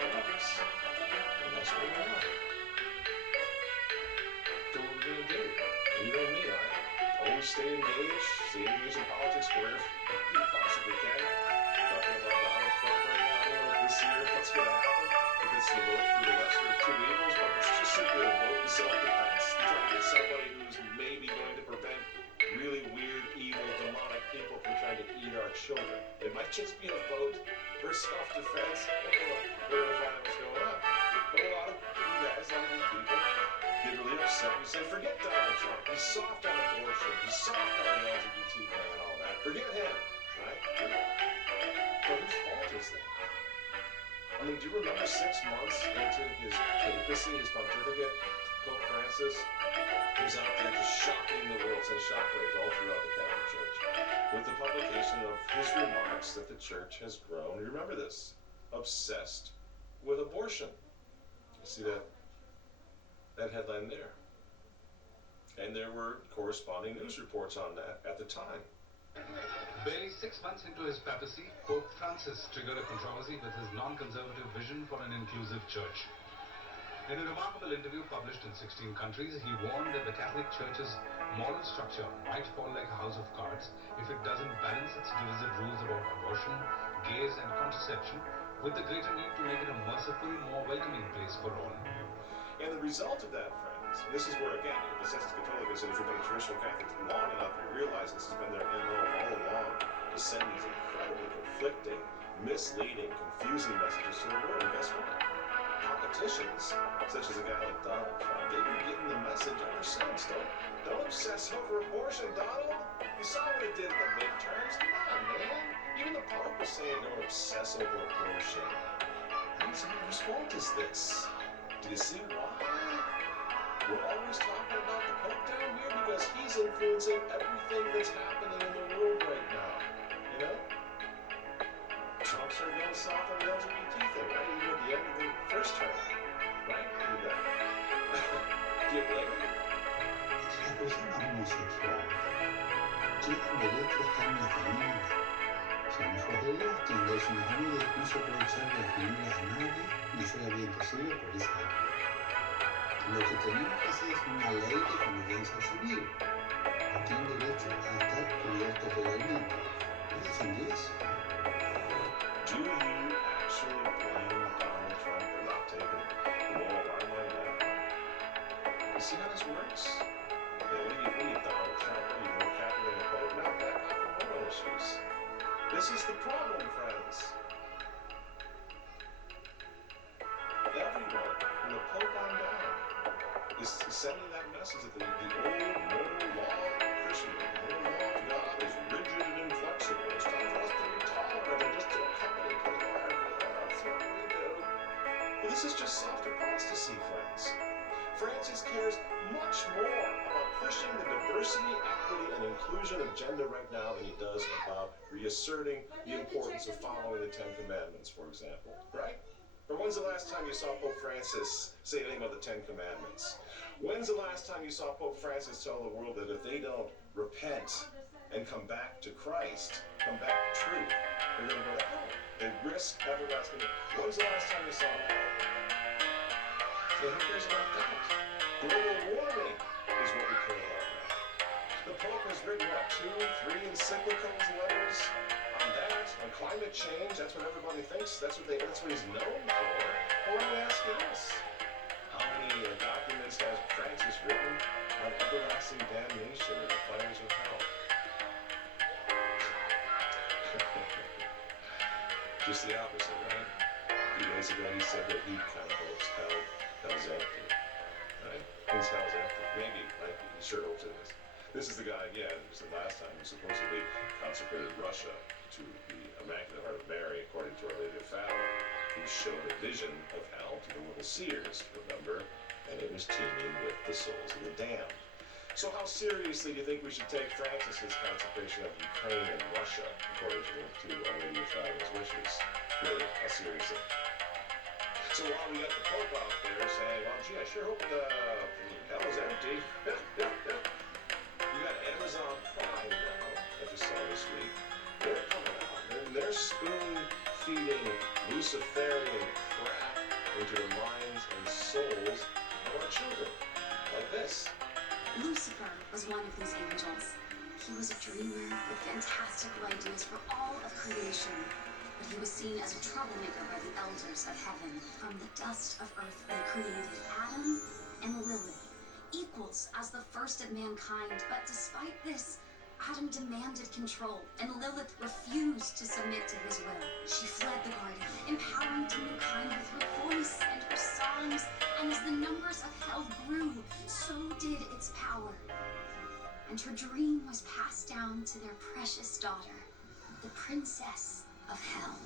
collapse. And that's where we are. So what we're going to do, and you know me, I always stay engaged in politics wherever you possibly can. Talking about Donald Trump right now, I don't know this year what's going to happen. If it's the vote for the lesser of two evils, but it's just simply a vote in self-defense. You're trying to get somebody who's maybe going to prevent really weird, evil, demonic people from trying to eat our children. It might just be a vote for self-defense. We're going to find out what's going on. But a lot of you guys, a lot of you people, get really upset and say, forget Donald Trump. He's soft on abortion. He's soft on the LGBT thing and all that. Forget him, right? But whose fault is that? I mean, do you remember 6 months into his papacy, his pontificate, Pope Francis was out there just shocking the world, sending shockwaves all throughout the Catholic Church with the publication of his remarks that the church has grown, remember this, obsessed with abortion. You see that headline there? And there were corresponding news reports on that at the time. Barely 6 months into his papacy, Pope Francis triggered a controversy with his non-conservative vision for an inclusive church. In a remarkable interview published in 16 countries, he warned that the Catholic Church's moral structure might fall like a house of cards if it doesn't balance its divisive rules about abortion, gays and contraception with the greater need to make it a merciful, more welcoming place for all. And the result of that, friends, and this is where, again, the Sensus Catholicus, and if you've been a traditional Catholic long enough, you realize this has been their MO all along, to send these incredibly conflicting, misleading, confusing messages to the world. And guess what? Politicians, such as a guy like Donald Trump, they've been getting the message ever since. Don't obsess over abortion, Donald. You saw what it did in the midterms. Come on, man. Even the Pope was saying don't obsess over abortion. Whose fault is this? Do you see why? We're always talking about the Pope down here because he's influencing everything that's happening in the world right now. You know? Trump started going soft on the LGBT thing, right? Even at the end of the first term. Right? Do you blame him? La persona homosexual tiene derecho a estar en la familia. Son hijos de Dios, tienen su familia y no se puede echar de la familia a nadie ni ser bien recibido por esa época. Lo que tenemos que hacer es una ley de convivencia civil. Tienen derecho a estar cubiertos legalmente. Y defendí eso. Do you actually blame Donald Trump for not taking the moral hard line now? You see how this works? What do you Donald Trump? What do you more Catholic than the Pope? Now back up on moral issues. This is the problem, friends. Everyone, from the Pope on down, is sending that message that the old moral law of Christendom, the moral law of God is rigid and inflexible. It's time for us to be tolerant and just to accommodate people. That's what we do. Well, this is just soft apostasy, friends. Francis cares much more about pushing the diversity, equity, and inclusion agenda right now than he does about reasserting the importance of following the Ten Commandments, for example. Right? Or when's the last time you saw Pope Francis say anything about the Ten Commandments? When's the last time you saw Pope Francis tell the world that if they don't repent and come back to Christ, come back to truth, they're going to go to hell? They risk everlasting. When's the last time you saw that? So who cares about that? Global warming is what we care about now. The Pope has written, what, 2, 3 encyclicals, letters on that, on climate change. That's what everybody thinks. That's what he's known for. Well, let me ask you this. How many documents has Francis written on everlasting damnation and the fires of hell? Just the opposite, right? A few days ago he said that he kind of hopes hell's empty. Right? Means hell's empty. Maybe, right? He sure hopes it is. This is the guy again, who's the last time who supposedly consecrated Russia to the Immaculate Heart of Mary, according to Our Lady of Fatima, who showed a vision of hell to the little seers, remember? And it was teeming with the souls of the damned. So how seriously do you think we should take Francis's consecration of Ukraine and Russia, according to Our Lady of Fatima's wishes? Really, how seriously? So while we got the Pope out there saying, well, gee, I sure hope hell is empty. You got Amazon Prime now, I just saw this week. They're coming out, and they're spoon-feeding Luciferian crap into the minds and souls of our children. Like this. Lucifer was one of these angels. He was a dreamer with fantastical ideas for all of creation. But he was seen as a troublemaker by the elders of heaven. From the dust of earth they created Adam and Lilith, equals as the first of mankind. But despite this, Adam demanded control, and Lilith refused to submit to his will. She fled the garden, empowering humankind with her voice and her songs, and as the numbers of hell grew, so did its power. And her dream was passed down to their precious daughter, the Princess of Hell.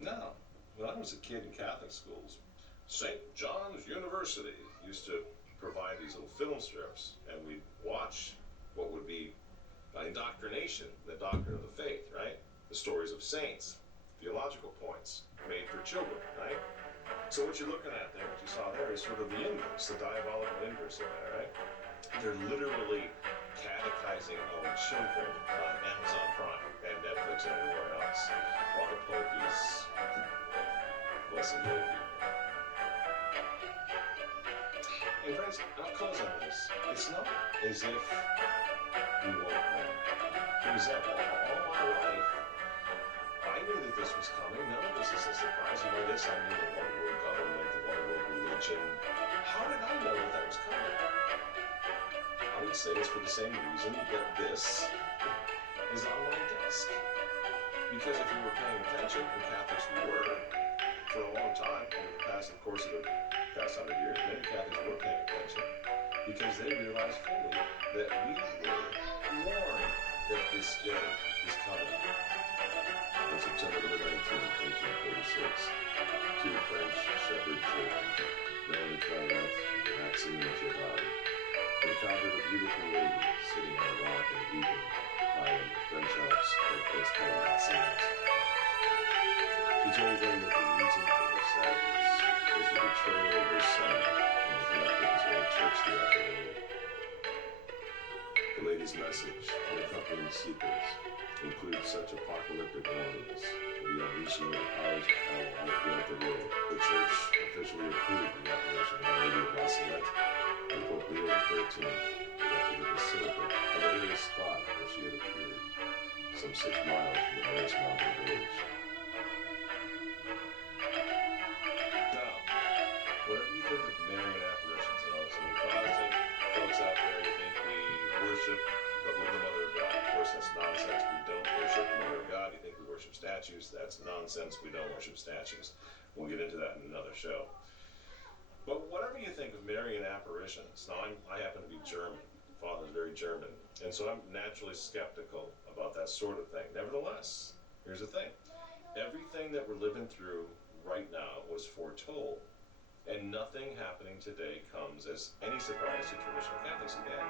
No. When I was a kid in Catholic schools, St. John's University used to provide these little film strips, and we'd watch what would be indoctrination, the doctrine of the faith, right? The stories of saints, theological points made for children, right? So what you're looking at there, what you saw there, is sort of the inverse, the diabolical inverse of that, right? They're literally catechizing our children on Amazon Prime and Netflix and everywhere else, while the Pope is blessing little people. And friends, I'll close on this. It's not as if we won't know. Because all my life, I knew that this was coming. None of this is a surprise. You know this, I knew the one world government, the one world religion. How did I know that that was coming? I would say it's for the same reason that this is on my desk. Because if we were paying attention, and Catholics were, for a long time, over the past, of course, of the past 100 years, many Catholics were paying attention because they realized fully that we were warned that this day is coming. On September 19, 1846, two French shepherd children, Melanie Claret and Maxime Gerard, encountered a beautiful lady sitting on a rock and weeping high in the French Alps at a place called La Sainte. She told them that the reason for her sadness was the betrayal of her son and the neglect of his own church throughout the world. The lady's message and accompanying sequence include such apocalyptic warnings of the unleashing of the powers of hell all throughout the world. The church officially approved the apparition of Our Lady of La Salette, and Pope Leo XIII erected a basilica on the very spot where she had appeared, some 6 miles from the nearest mountain village. Now, whatever you think of Marian apparitions, some Protestant folks out there, you think we worship the Mother of God. Of course, that's nonsense. We don't worship the Mother of God. You think we worship statues? That's nonsense. We don't worship statues. We'll get into that in another show. But whatever you think of Marian apparitions, now I happen to be German. Father's very German. And so I'm naturally skeptical about that sort of thing. Nevertheless, here's the thing. Everything that we're living through right now was foretold. And nothing happening today comes as any surprise to traditional Catholics again.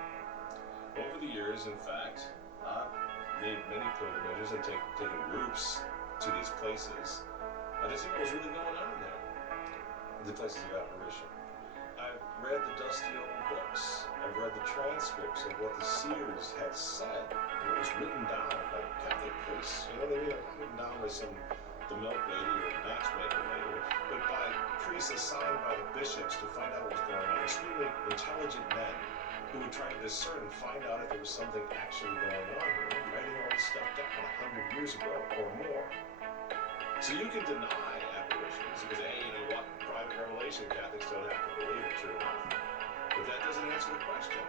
Over the years, in fact, I've made many pilgrimages and taken groups to these places to see what was really going on there. The places of apparition. I've read the dusty old books. I've read the transcripts of what the seers had said. And it was written down by Catholic priests. You know what I mean? Not written down by the milk lady or matchmaker lady, but by priests assigned by the bishops to find out what was going on. Extremely intelligent men who would try to discern and find out if there was something actually going on here, writing all this stuff down 100 years ago or more. So you can deny apparitions because, hey, you know what? Private revelation, Catholics don't have to believe it, true enough. But that doesn't answer the question.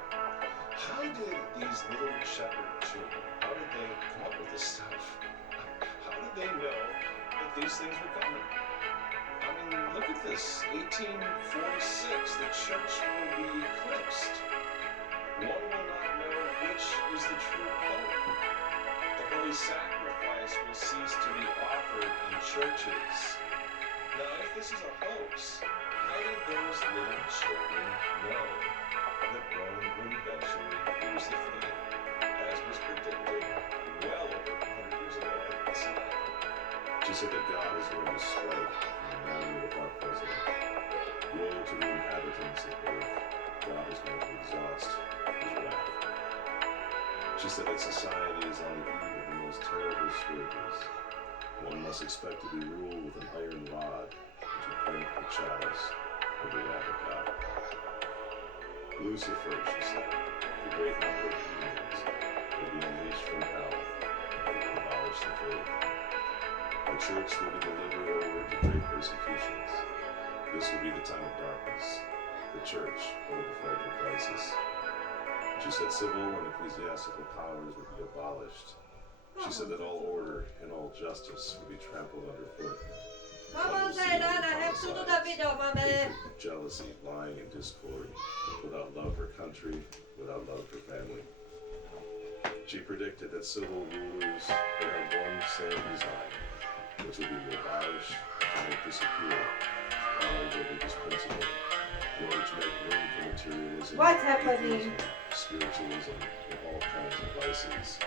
How did these little shepherd children, how did they come up with this stuff? How did they know that these things were coming? I mean, look at this. 1846, the church will be eclipsed. One will not know which is the true pope. The holy sacrifice will cease to be offered in churches. Now, if this is a hoax, how did those little children know that Rome would eventually lose the faith, as was predicted well over 100 years ago at the Senate? She said that God is going to strike the man with our president. Woe to the inhabitants of earth. God is going to exhaust his wrath. She said that society is on the eve of the most terrible scourges. One must expect to be ruled with an iron rod to break the chalice of the wrath of God. Lucifer, she said, the great number of demons will be unleashed from hell and will abolish the faith. The church will be delivered over to great persecutions. This will be the time of darkness. The church will have a frightful crisis. She said civil and ecclesiastical powers would be abolished. She said that all order and all justice would be trampled underfoot. Come on, Zaylan, I have to do the video, mommy. Jealousy, lying, and discord, without love for country, without love for family. She predicted that civil rulers would have one same design, which would be to abolish and make disappear all religious principle, in order to make room for materialism, What's happening? atheism, spiritualism, and all kinds of vices.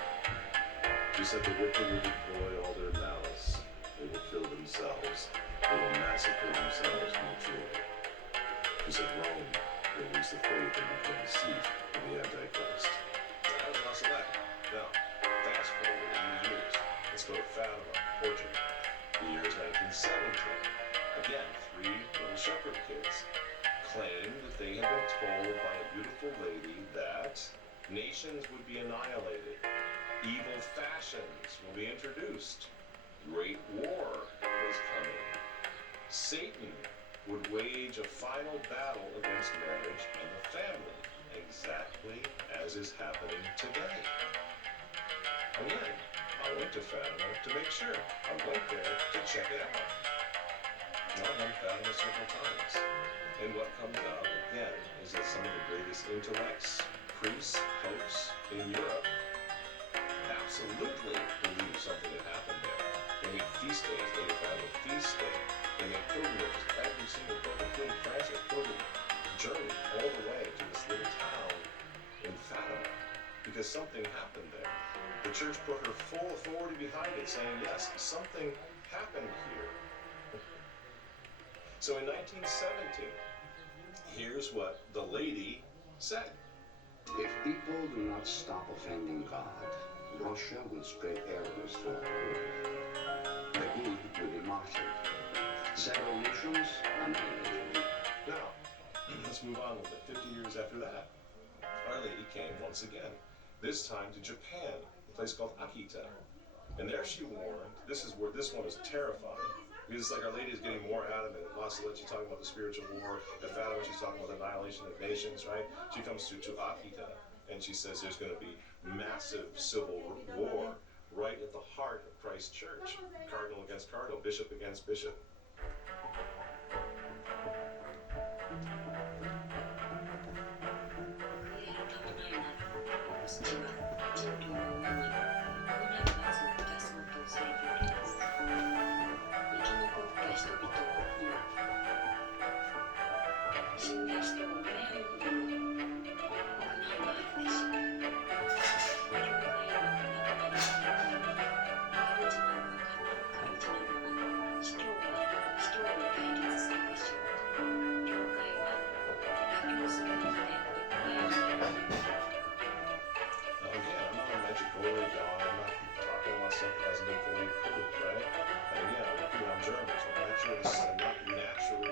She said the wicked will deploy all their malice. They will kill themselves. They will massacre themselves mutually. She said Rome will lose the faith and become the seat of the Antichrist. That was Masalek. Now, fast forward a few years. Let's go to Fatima, Portugal. The year is 1917. Again, 3 little shepherd kids claimed that they had been told by a beautiful lady that nations would be annihilated. Evil fashions will be introduced. Great war was coming. Satan would wage a final battle against marriage and the family, exactly as is happening today. Again, I went to Fatima to make sure. I went there to check it out. Now I've been Fatima several times. And what comes out, again, is that some of the greatest intellects, priests, popes in Europe absolutely believe something had happened there. They make feast days, they have a feast day. They make pilgrimages, every single pope, including Francis, pilgrimage journey all the way to this little town in Fatima because something happened there. The church put her full authority behind it, saying, yes, something happened here. So in 1917, here's what the lady said. If people do not stop offending God, Russia will spread errors throughout the world. The good will be martyred. Several nations annihilated. Now, let's move on a little bit. 50 years after that, Our Lady came once again, this time to Japan, a place called Akita. And there she warned, this is where this one is terrifying, because it's like Our Lady is getting more adamant. At Masalit, she's talking about the spiritual war. At Fatima, she's talking about the annihilation of nations, right? She comes to Akita, and she says there's going to be massive civil war right at the heart of Christ's church. Cardinal against cardinal, bishop against bishop.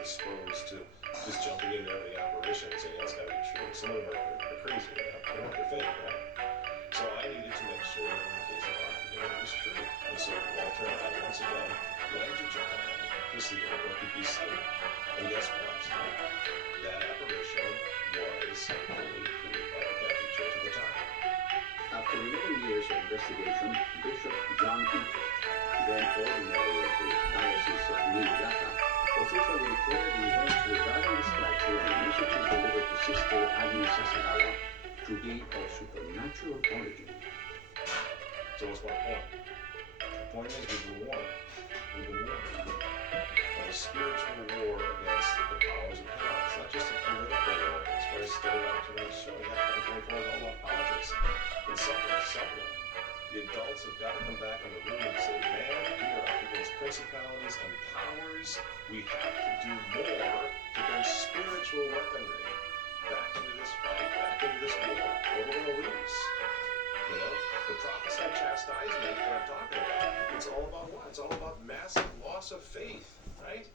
disposed to just jumping into every apparition and saying that's got to be true. Some of them are crazy, they're not they're fake, right? So I needed to make sure in the case of Octagon it was true. And so Walter and I once again went to Japan to see what could be seen. And guess what? That apparition was fully proved by the Catholic Church at the time. After 11 years of investigation, Bishop John Eaton, then ordinary of the Diocese of Niigata, officially declared the events regarding the statue and messages delivered to Sister Agnes Sasagawa to be of supernatural origin. So what's my point? The point is we've been warned. We've been warned of a spiritual war against the powers of hell. It's not just a political war. That's why I started out to make sure. Yeah, 2024 is all about politics. And somewhere, the adults have got to come back in the room and say, man, we are up against principalities and powers. We have to do more to bring spiritual weaponry back into this fight, back into this war, or we're going to lose. You know, the prophesied chastisement that I'm talking about, it's all about what? It's all about massive loss of faith, right?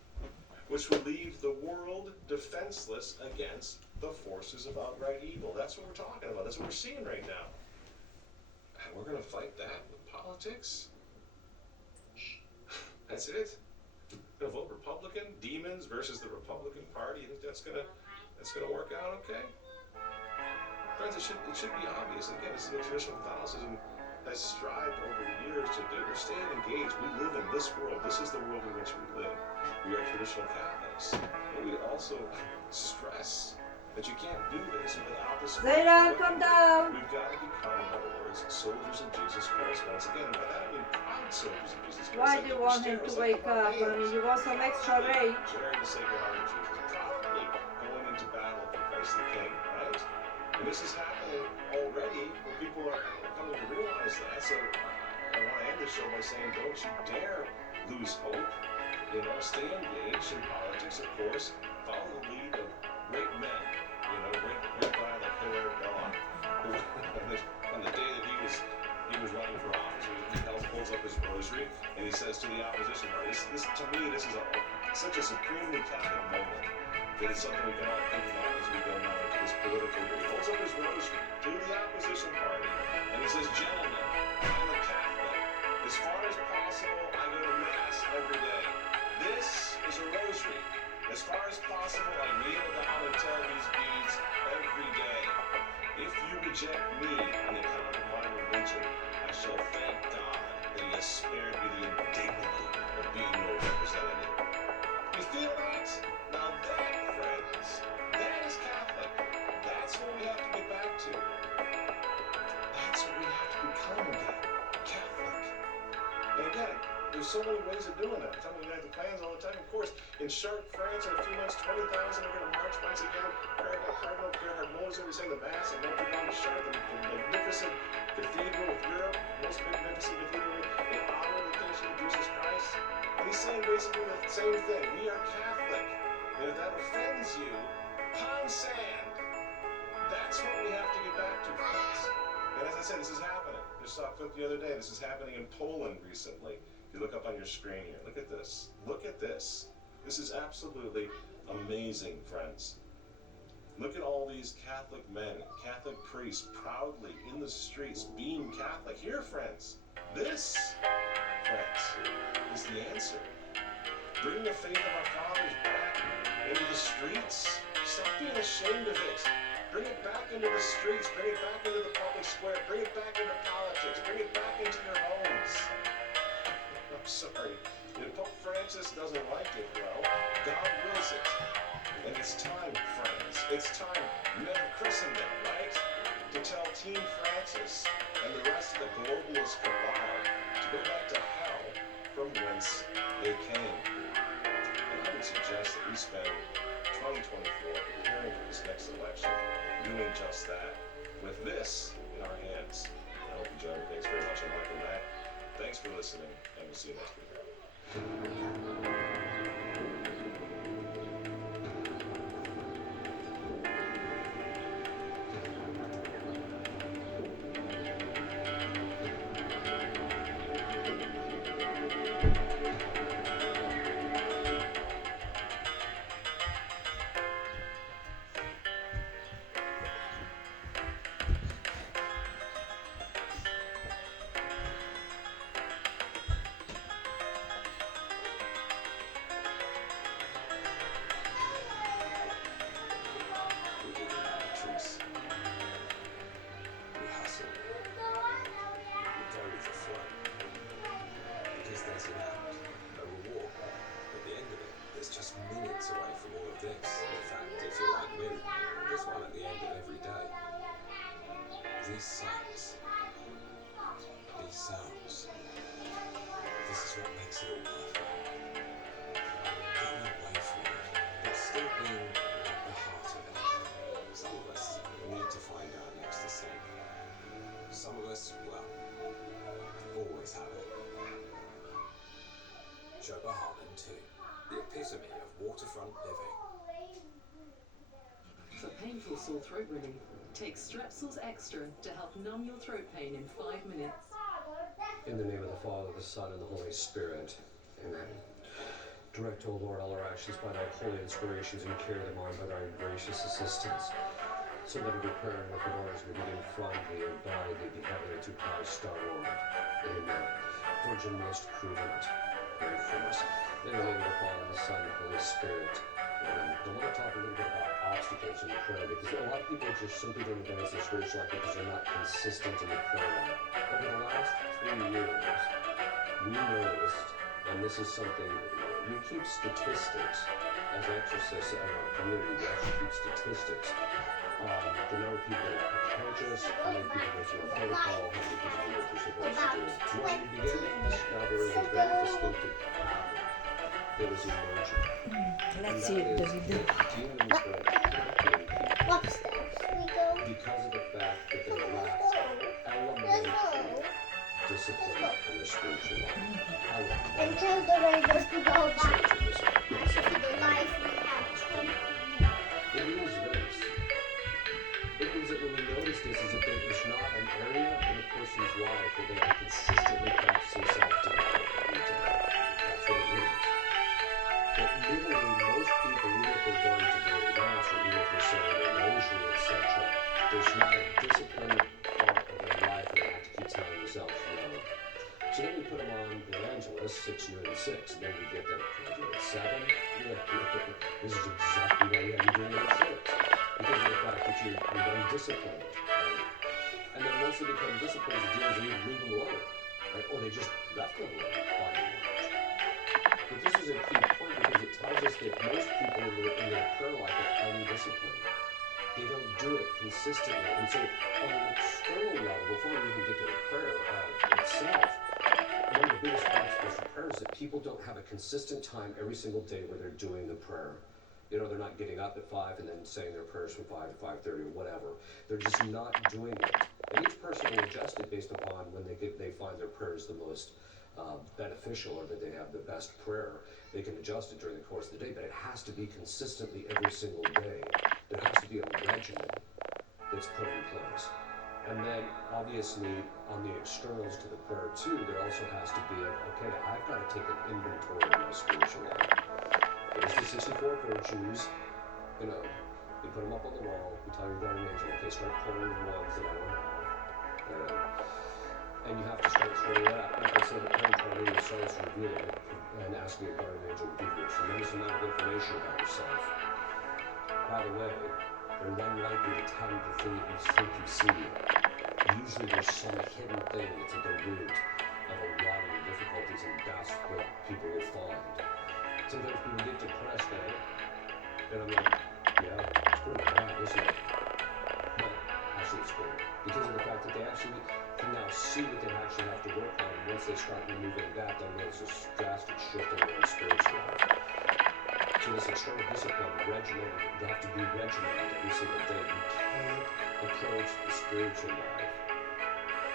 Which will leave the world defenseless against the forces of outright evil. That's what we're talking about. That's what we're seeing right now. And we're going to fight that with politics? That's it? Going to vote Republican? Demons versus the Republican Party? You think that's going to work out okay? Friends, it should be obvious. Again, this is what traditional Catholicism has strived over the years to do. We're staying engaged. We live in this world. This is the world in which we live. We are traditional Catholics. But we also stress that you can't do this without the Zayda, spiritual come weaponry. down. We've got to become, in other words, soldiers of Jesus Christ. Once again, and by that I mean proud soldiers of Jesus Christ. Why Like do you the want him Cristianos, to like wake the up? I mean, Barbados. you want some extra rage? Bearing the Sacred Heart of Jesus, proudly going into battle for Christ the King, right? And this is happening already, where people are coming to realize that. So I want to end the show by saying, don't you dare lose hope. You know, stay engaged in politics, of course. Follow the lead of great men. You know, great guy like Hilaire Belloc, who on the day that he was running for office, he holds up his rosary and he says to the opposition party, this to me, this is such a supremely Catholic moment that it's something we can all think about as we go now into this political war. He holds up his rosary to the opposition party and he says, gentlemen, I'm a Catholic. As far as possible, I go to Mass every day. This is a rosary. As far as possible, I kneel down and tell these beads every day. If you reject me on account of my religion, I shall thank God that He has spared me the indignity of being your representative. You feel that? Now that, friends, that is Catholic. That's what we have to get back to. That's what we have to become again. Catholic. And again, there's so many ways of doing that. I'm telling you guys the plans all the time. Of course, in Chartres, France, in a few months, 20,000 are going to march once again. Cardinal Gerhard Moser will be saying the Mass at Notre Dame de Chartres, the magnificent cathedral of Europe, most magnificent cathedral in honor of the Kingship of Jesus Christ. And he's saying basically the same thing. We are Catholic. And if that offends you, pound sand. That's what we have to get back to, friends. And as I said, this is happening. Just saw a clip the other day. This is happening in Poland recently. You look up on your screen here. Look at this. Look at this. This is absolutely amazing, friends. Look at all these Catholic men, Catholic priests, proudly in the streets being Catholic. Here, friends. This, friends, is the answer. Bring the faith of our fathers back into the streets. Stop being ashamed of it. Bring it back into the streets. Bring it back into the public square. Bring it back into politics. Bring it back into your homes. I'm sorry. If Pope Francis doesn't like it, well, God wills it. And it's time, friends. It's time, men of Christendom, right? To tell Team Francis and the rest of the globalist cabal to go back to hell from whence they came. And I would suggest that we spend 2024 preparing for this next election, doing just that, with this in our hands. I hope you join me. Thanks very much. I'm Michael Mack. Thanks for listening, and we'll see you next week. These sounds. These sounds. This is what makes it all worth it. Getting away from it, but still being at the heart of it. Some of us need to find our next escape. Some of us, well, always have it. Joba Hartman too. The epitome of waterfront living. For painful sore throat relief, take Strepsils Extra to help numb your throat pain in 5 minutes. In the name of the Father, the Son, and the Holy Spirit. Amen. Direct, O Lord, all our actions by thy holy inspirations, and carry them on by thy gracious assistance. So that every prayer and work of ours may begin from thee and by thee be heaven to Christ our Lord. Amen. Virgin most prudent, pray for us. In the name of the Father, the Son, and the Holy Spirit. Amen. I want to talk a little bit about obstacles in prayer, because a lot of people just simply don't advance their spiritual life because they're not consistent in their prayer life. Over the last 3 years, we noticed, and this is something, we keep statistics as exorcists in our community. We actually keep statistics on the number of people that approach us, how many people go through a protocol, how many people do what they're supposed to do. What we began to discover is a very distinctive pattern that was emerging. Let's see it, does it do? Demons were attacking people because of the fact that they lacked elementary discipline in their spiritual life. And tell the rainbows to go back to the life we had. It means this. It means that when we notice this is that there is not an area in a person's life where they are consistently practicing self-denial every day. That's what it means. But literally most people, even if they're going to daily mass or even if they're saying their rosary, etc., there's not a disciplined part of their life that they have to keep telling themselves no. So then we put them on the Evangelist, 6, noon, and 6, and then we get them, can I do it at 7? This is exactly why you're doing it at 6. Because of the fact that you're undisciplined. And then once they become disciplined, the demons need to leave them alone. Right? Or they just left them alone by and large. But this is a key point because it tells us that most people in their prayer life are undisciplined. They don't do it consistently. And so on an external level, before we even get to the prayer itself, one of the biggest obstacles for prayer is that people don't have a consistent time every single day where they're doing the prayer. You know, they're not getting up at 5 and then saying their prayers from 5 to 5:30 or whatever. They're just not doing it. And each person will adjust it based upon when they find their prayers the most beneficial or that they have the best prayer. They can adjust it during the course of the day, but it has to be consistently every single day. There has to be a regimen that's put in place. And then, obviously, on the externals to the prayer, too, there also has to be okay, I've got to take an inventory of my spiritual life. There's the 64 virtues, you know, you put them up on the wall, you tell your guardian angel, okay, start pulling the ones that I don't have. And you have to start throwing that out. Like I said, the prayer card really starts to reveal it and asking your guardian angel to give you a tremendous amount of information about yourself. By the way, they're unlikely to tell you the thing that you think you see. Usually there's some hidden thing that's at the root of a lot of your difficulties, and that's what people will find. Sometimes people get depressed, and I'm like, yeah, it's pretty bad, isn't it? But actually it's good. Because of the fact that they actually can now see what they actually have to work on, and once they start removing that, they'll notice a drastic shift in their own spiritual life. So this external discipline, regimented, they have to be regimented every single day. You can't approach the spiritual life.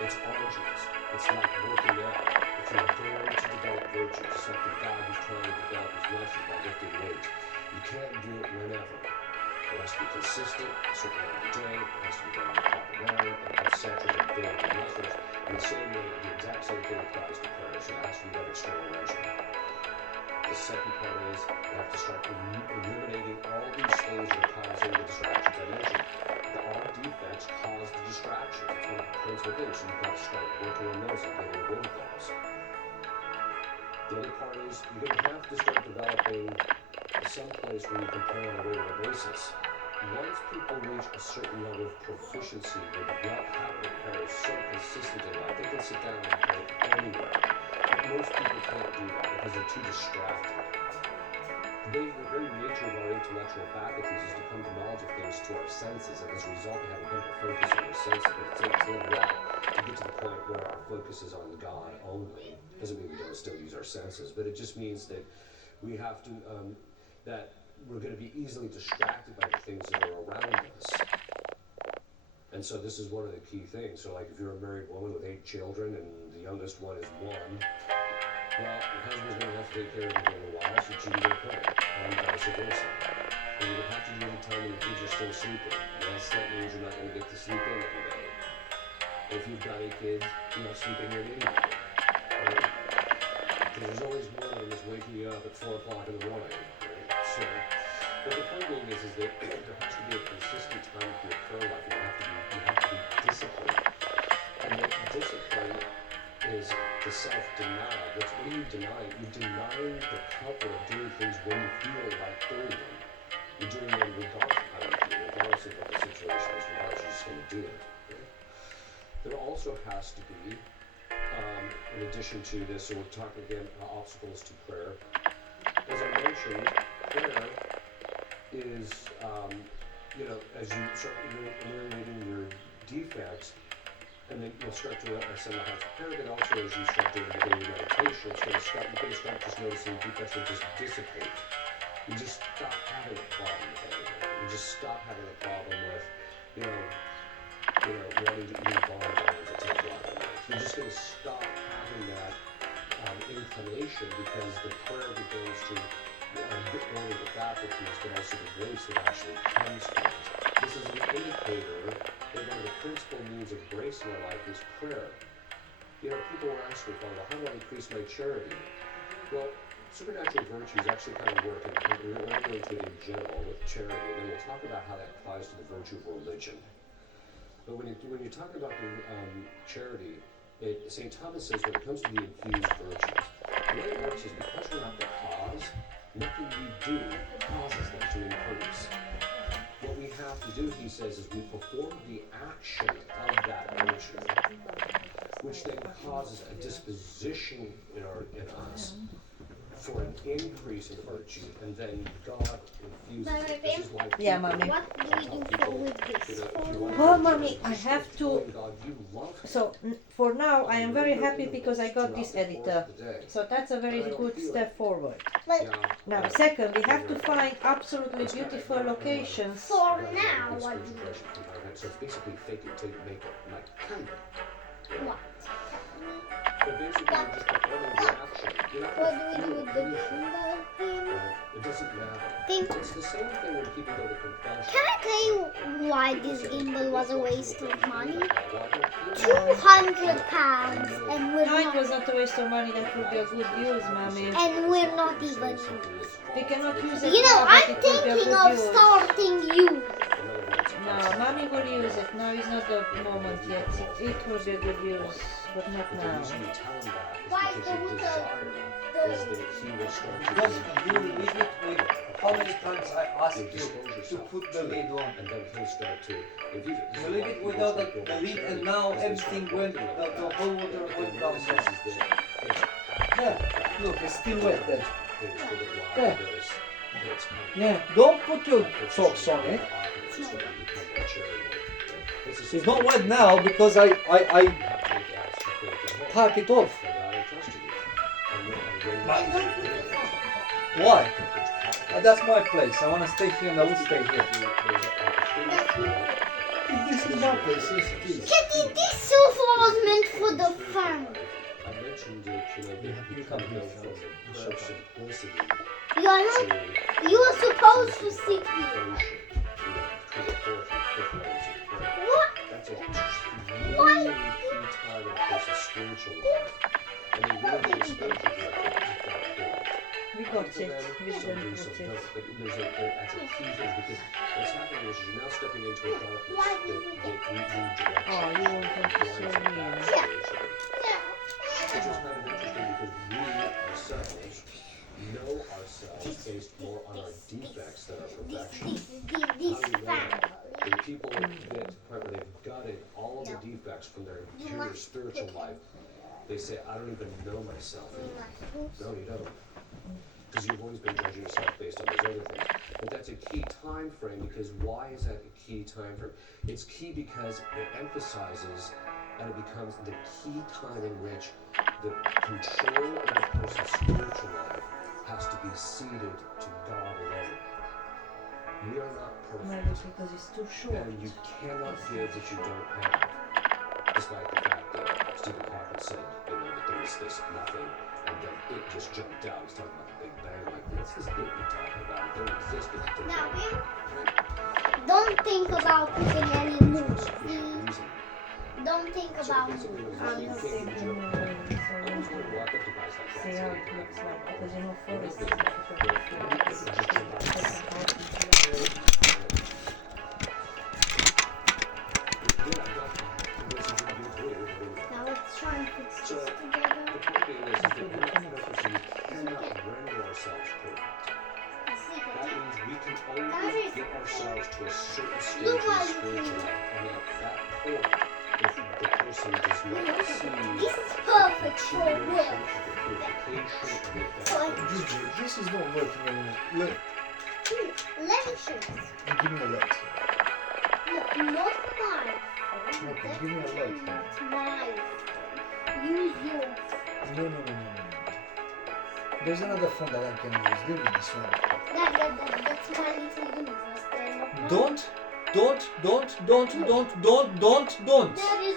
It's arduous. It's like working out. If you're going to develop virtues, it's like the guy who's trying to develop his muscles by lifting weights. You can't do it whenever. It has to be consistent, a certain amount of the day, it has to be done in the proper manner, and etc. to build the muscles. In the same way, the exact same thing applies to prayer. So it has to be that external regimen. The second part is you have to start eliminating all these things that are causing the distractions. I mentioned our defects cause the distractions. It's one of the principal things. So you've got to start working on those and getting rid of those. The other part is you're going to have to start developing some place where you can pray on a regular basis. Once people reach a certain level of proficiency with what habit of prayer is so consistent in life, they can sit down and pray anywhere. But most people can't do that because they're too distracted. the very nature of our intellectual faculties is to come to knowledge of things through our senses, and as a result, we have a hyper focus on our senses. But it takes a little while to get to the point where our focus is on God only. Doesn't mean we don't still use our senses, but it just means that we have to that we're going to be easily distracted by the things that are around us. And so this is one of the key things. So like if you're a married woman with 8 children and the youngest one is 1, well, your husband's going to have to take care of you for a little while, so you can pray, and vice versa. And you have to do it at a time when the kids are still sleeping. Yes, that means you're not going to get to sleep in every day. If you've got 8 kids, you're not sleeping in anyway. Right? Because there's always one of them that's waking you up at 4 o'clock in the morning. Right? So, but the point being is that there has to be a consistent time for your prayer life. You have to be disciplined. And what discipline is the self-denial. What do you deny? You're denying the comfort of doing things when you feel like doing them. You're doing them regardless of how you feel, regardless of what the situation is, regardless, you're just going to do it. Right? There also has to be, in addition to this, so we're talking again obstacles to prayer. As I mentioned, prayer is, as you start eliminating your defects, and then you'll start to ascend the heights of prayer, but also as you start doing the daily meditation, you're going to start just noticing defects will just dissipate. You just stop having a problem with anything. You just stop having a problem with, wanting to eat bonbons at 10 o'clock at night. You're just going to stop having that inclination because the prayer begins to not only the faculties, but also the grace that actually comes from it. This is an indicator that one of the principal means of grace in our life is prayer. People will ask me, Father, how do I increase my charity? Well, supernatural virtues actually kind of work, and we're going to go into it in general with charity, and then we'll talk about how that applies to the virtue of religion. But when you talk about the charity, St. Thomas says when it comes to the infused virtues, the way it works is because we're not the cause, nothing we do causes them to increase. What we have to do, he says, is we perform the action of that virtue, which then causes a disposition in us for an increase in virtue, and then God infuses it. This is why Yeah, Mommy. What do we do for with this? Well, Mommy, I have to. So for now, I am very happy because I got this editor. So that's a very good step forward. Now, second, we have to find absolutely beautiful locations. For now, what do we do? So it's basically fake it till you make it, like kind of. What? So basically, you're just performing the action. You're not What do we do with the anything. gimbal thing? It doesn't matter. Think- It's the same thing when people go to confession. Can I tell you why this gimbal was a waste of money? £200 and we're No, it not, was not a waste of money. That would be a good use, Mommy. and we're not even used. We cannot use it You know, now, but I'm it would be a thinking good of use. starting you. No, Mommy will use it. Now is not the moment yet. It will be a good use, but not The now. reason you tell him that is Why because your the- desire is that he will start to Because you leave it with how many times I asked you to put the lid on. and then he'll start to infuse it. This You is leave why it people without start the going lid, to and charity, now because they everything start went, working the like whole that. water What went they down. notice is that it's Yeah, look, it's still wet there. things for the while Yeah. notice that it's coming. Yeah, don't put your socks on it. It's going to become more charitable. It's the It's same not thing. wet now because I You have to make acts to create the hope. type it off. And God entrusted you. And when you do it, Why? That's my place. I want to stay here and I will stay here. This is my place, yes it is. Kitty, this sofa was meant for the family. I mentioned that, that you can go from the pure simplicity You are not. to You are supposed to sit here. devotion, to the fourth and fifth levels of prayer. What? That's a really key time in a person's spiritual life. And they really get a spiritual direction. We got it. We didn't put it. But that's a key thing because what's happening is you're now stepping into a darkness that you need direction. Oh, you want them to see me? Which is kind of interesting because we ourselves know ourselves based more on our defects than our perfection. This How do you know that? family. When people get to the point where they've gutted all of the defects from their interior spiritual life, they say, I don't even know myself anymore. No, you don't. because you've always been judging yourself based on those other things. But that's a key time frame, because why is that a key time frame? It's key because it emphasizes and it becomes the key time in which the control of a person's spiritual life has to be ceded to God alone. We are not Maybe perfect, because it's too short. and you cannot give that you don't have. Despite the fact that Stephen Hawking said, that there was this nothing, and then it just jumped out. He's talking about the Big Bang. Like, what's this it you're talking about? It don't exist. Now, don't think about putting any moves. Don't think about moves. I'm not taking the movie, so see how it looks like, because you know forest is Now let's try and fix this So, together. the point being is that one person cannot render ourselves perfect. That means we can only get ourselves to a certain stage of spiritual life, and at that point, if the person does not see This is perfect for continuation work. of the purification of the This is not working anymore. Look, Let me show you. give me a light. No, not my phone. Okay, give me a light. Not my phone. Use your No. There's another phone that I can use. Give me this one. That's my little universe. They're not mine. Don't. There is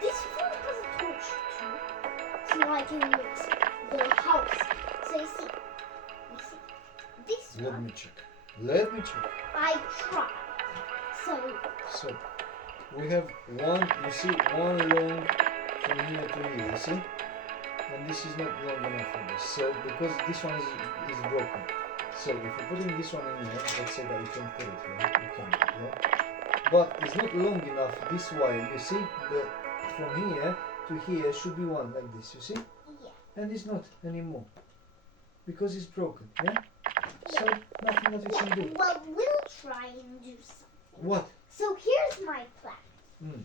this phone has a torch too, so I can use the house. So you see, this Let one me check. I try. So So, we have one, you see, one long from here to here, you see? And this is not long enough for this. So, because this one is broken. So, if you're putting this one in here, let's say that you can put it here, you can, yeah? But it's not long enough this wire, you see? From here to here should be one like this, you see? yeah. And it's not anymore. Because it's broken, yeah? So, nothing that we can do. Well, we'll try and do something. What? So here's my plan. Hmm.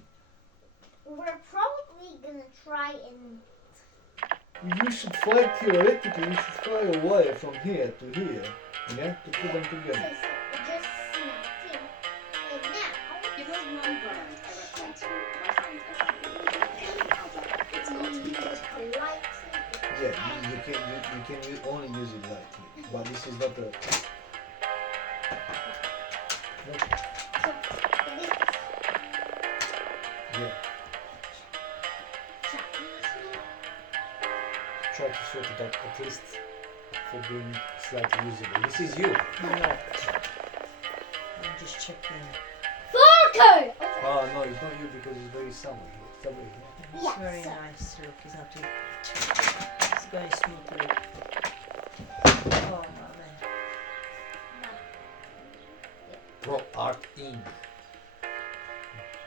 We're probably gonna try and You should fly theoretically, you should fly a wire from here to here, yeah, to put them together. just snap in. And now, If there's one brand I recommend to my friends and family, it's got to be lightly. Yeah, you can only use it lightly, but this is not a. Yeah. Try to sort it out at least for being slightly usable. This is you. I'm just checking. Forker! Ah no, it's not you because it's very summer. It's very nice look, isn't it? It's going smoothly. Oh man. Pro Art Inc.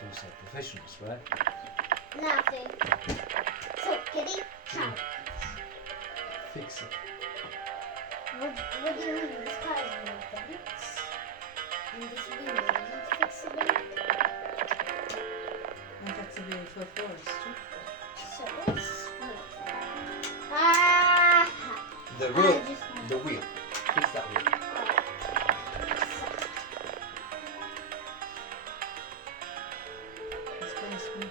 Those are professionals, right? Nothing. So, Kitty, challenge. Fix it. What do you mean? This car is broken. And this window isn't fixable. And that's a beautiful forest too. So, it's Ah! The road, the wheel. Fix that wheel. It's going smooth.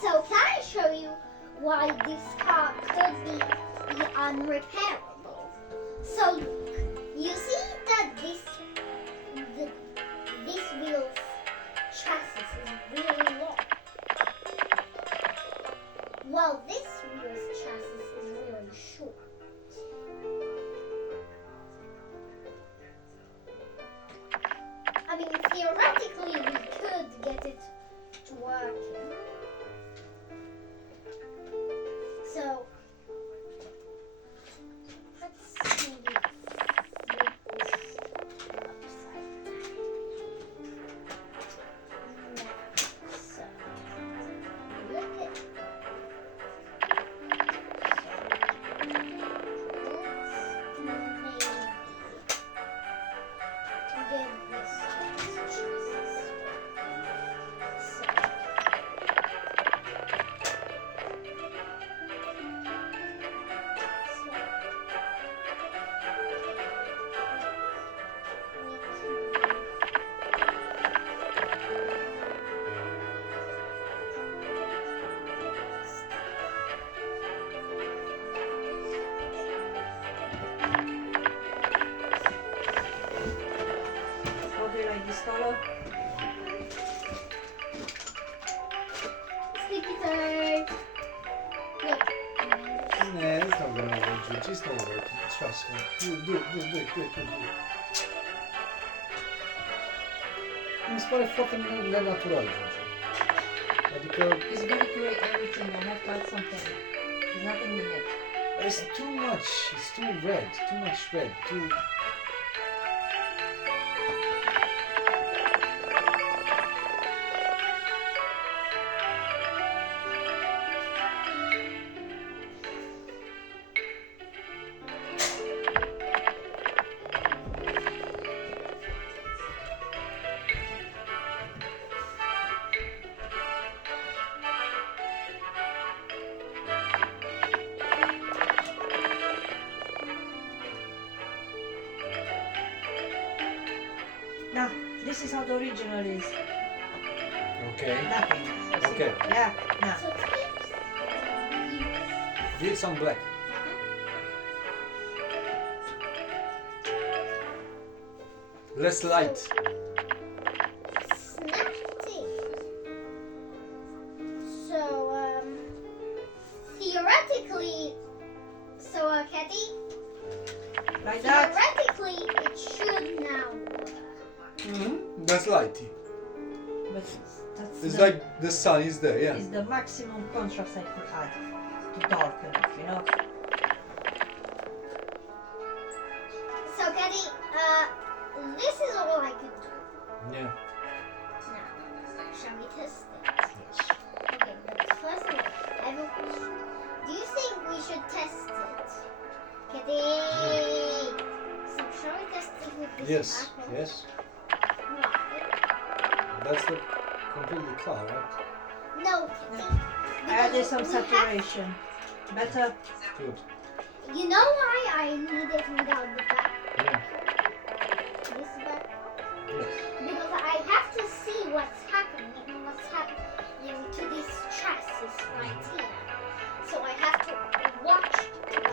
So can I show you why this car could be unrepairable? So look, you see that this wheel's chassis is really long. Well, this wheel's chassis is really short. I mean, theoretically, we could get it working. So, let's maybe flip this upside down. Now, so, look at over. Trust me. Do it. Mi se pare foarte nenatural. Adică... It's very great everything. I have to add something. There's nothing in it. It's too much. It's too red. Too much red. Too... Now, this is how the original is. Okay. Nothing. Okay. Yeah, now. Give it some black. Less light. Snafty. So, theoretically, Ketty, Like that. theoretically, it should now work. That's lighty. But that's It's the, like the sun is there, yeah. is the maximum contrast I could add to darken it, you know? So, Ketty, this is all I could do. Yeah. Now, shall we test it? Okay, but first of all, I have a question. Do you think we should test it? Kitty! So shall we test it with this Yes. apple? Yes. Why? That's the completely car, right? No, Kitty. I added Because some we have- saturation. Better. Good. You know why I need it without the back? Yeah. This back? Yes. Because I have to see what's happening to this chassis right here. So I have to watch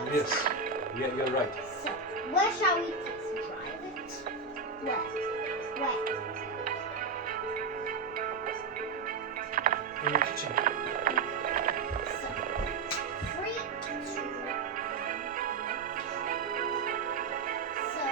what's Yes. happening. Yeah, you're right. So, where shall we test drive it? Where? In the kitchen. So, 3, 2, 1. So,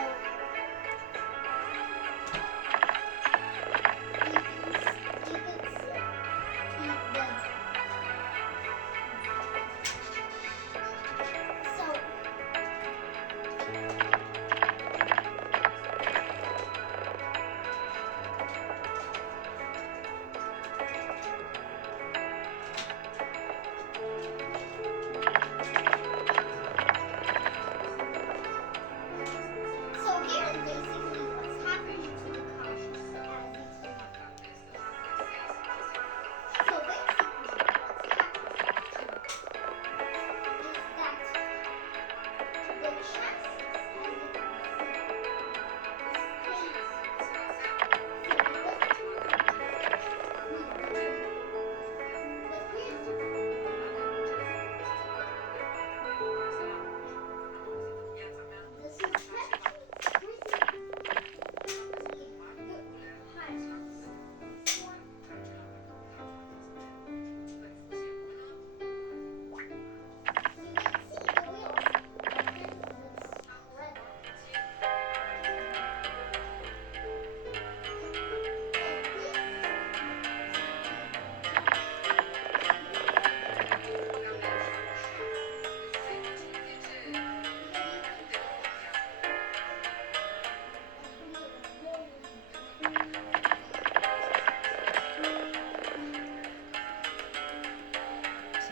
So here's basically what's happening to the car as it's running. So basically what's happening is that the chassis, as you can see, this is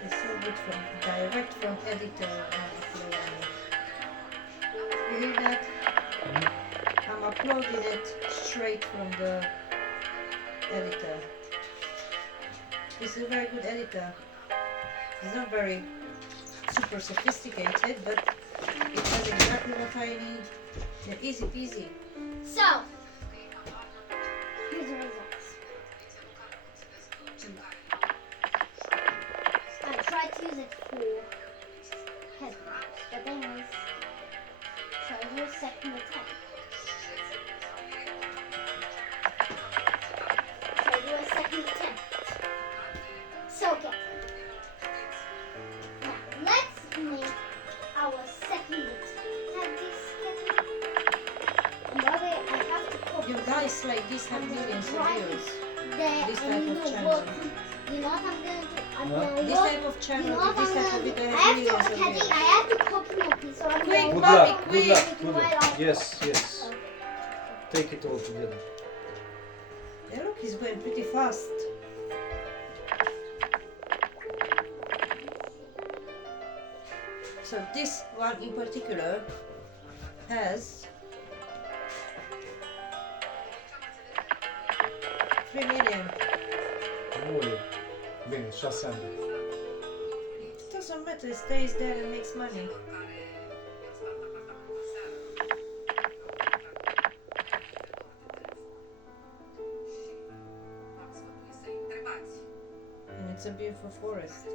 It's so good from direct from editor. You hear that? I'm uploading it straight from the editor. This is a very good editor. It's not very super sophisticated, but it has exactly what I need. Yeah, easy peasy. So, here's the results. I tried to use it for headphones, but anyways, so here's a second attempt. So do a second attempt. So okay. Now let's make our second attempt. this type And of the channel. work. You know what I'm gonna do? I'm gonna This work. type of channel, You know what this I'm type of gonna do? video I has have millions to, of Teddy, views. I have to copy Moki, so I'm Quick, gonna Good Mommy, luck. quick. Good luck. Take Good while luck. I- Yes. Yes. Take it all together. Yeah, look, he's going pretty fast. So this one in particular has 3 million. Ui. Bine, 6 ani. It doesn't matter, it stays there and makes money. And it's a beautiful forest.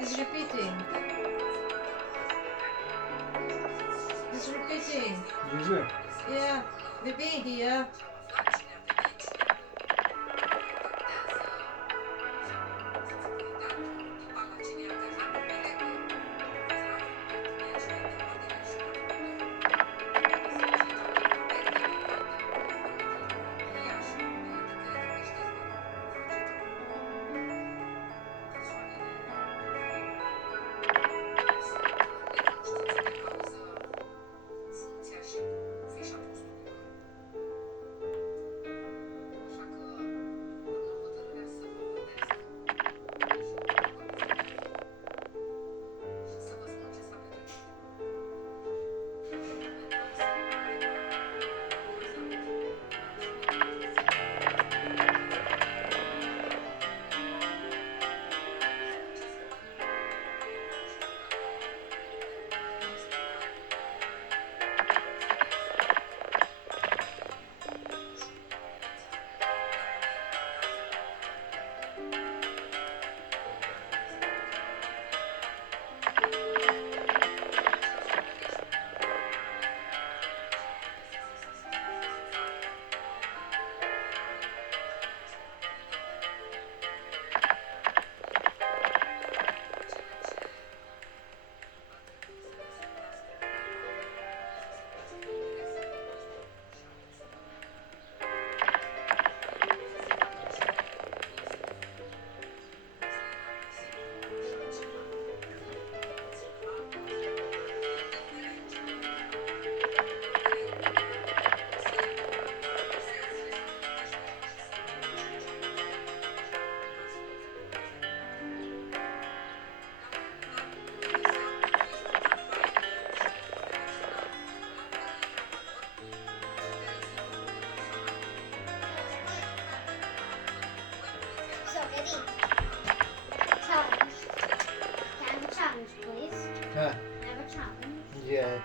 It's repeating. It's repeating. Is it? Yeah, we've been here.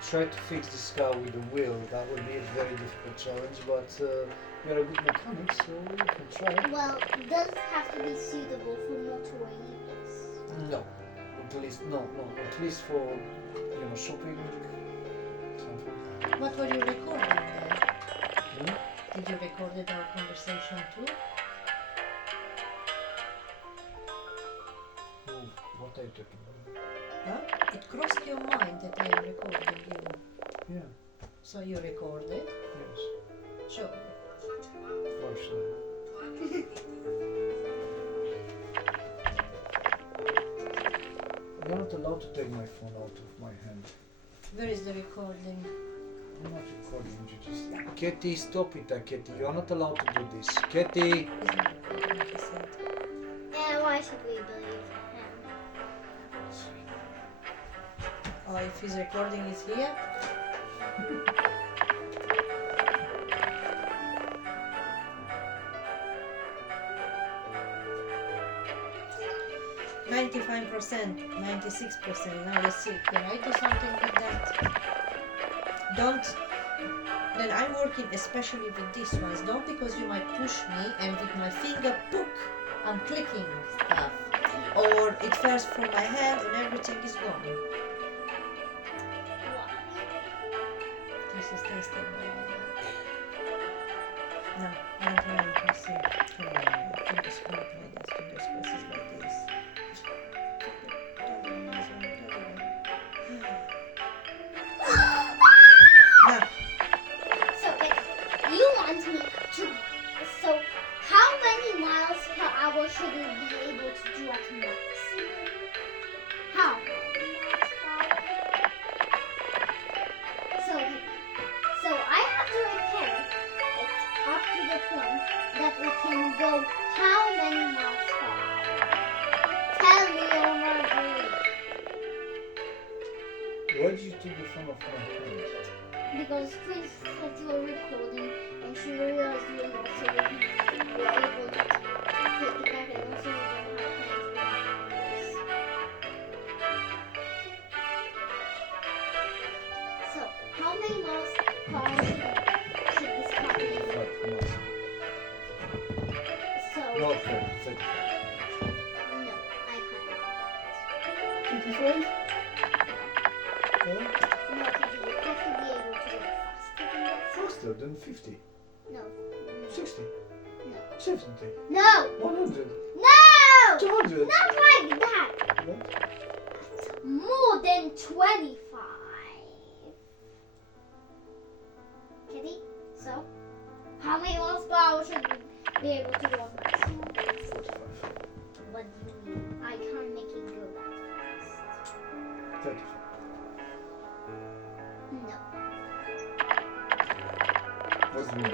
try to fix this car with the wheel. That would be a very difficult challenge, but you're a good mechanic, so you can try. Well, does it have to be suitable for motorway use? No, at least no. At least for shopping. Something. What were you recording there? Hmm? Did you record our conversation too? Oh, what are you talking about? Huh? It crossed your mind that I am recording you. Yeah. So you recorded? Yes. Sure. For sure. You're not allowed to take my phone out of my hand. Where is the recording? I'm not recording you, just... Katie, stop it, Katie. You're not allowed to do this. Katie! Yeah, why should we believe him? Oh, if his recording is here? 95%, 96%. Now let's see. Can I do something with that? Don't. Then I'm working especially with these ones. Don't, because you might push me and with my finger, pook, I'm clicking stuff. Or it falls from my hand and everything is gone. This is testing my mind. No, I'm trying to see. Come on, fingers crossed like this, fingers crossed like this. Now, So you want me to... So how many miles per hour should we be able to do at max? How many miles per hour? So I have to repair it up to the point that we can go how many miles per hour? Tell me, Omar. Why did you take the phone off my hand? Because Chris said you were recording and she realized you were not, so we were able to take it back and also we don't have hands. So, how many miles per hour should this car be? 5 miles. So, No, 35. no, I can't. 25? No, because you have to be able to go faster than that. Faster than 50. No. 60. No. 70. No! 100. No! 200. Not like that! What? More than 25. Kitty, so how many miles per hour should we be able to go on that? 45. What do you mean? I can't make it go that fast. 35. No. What do you mean?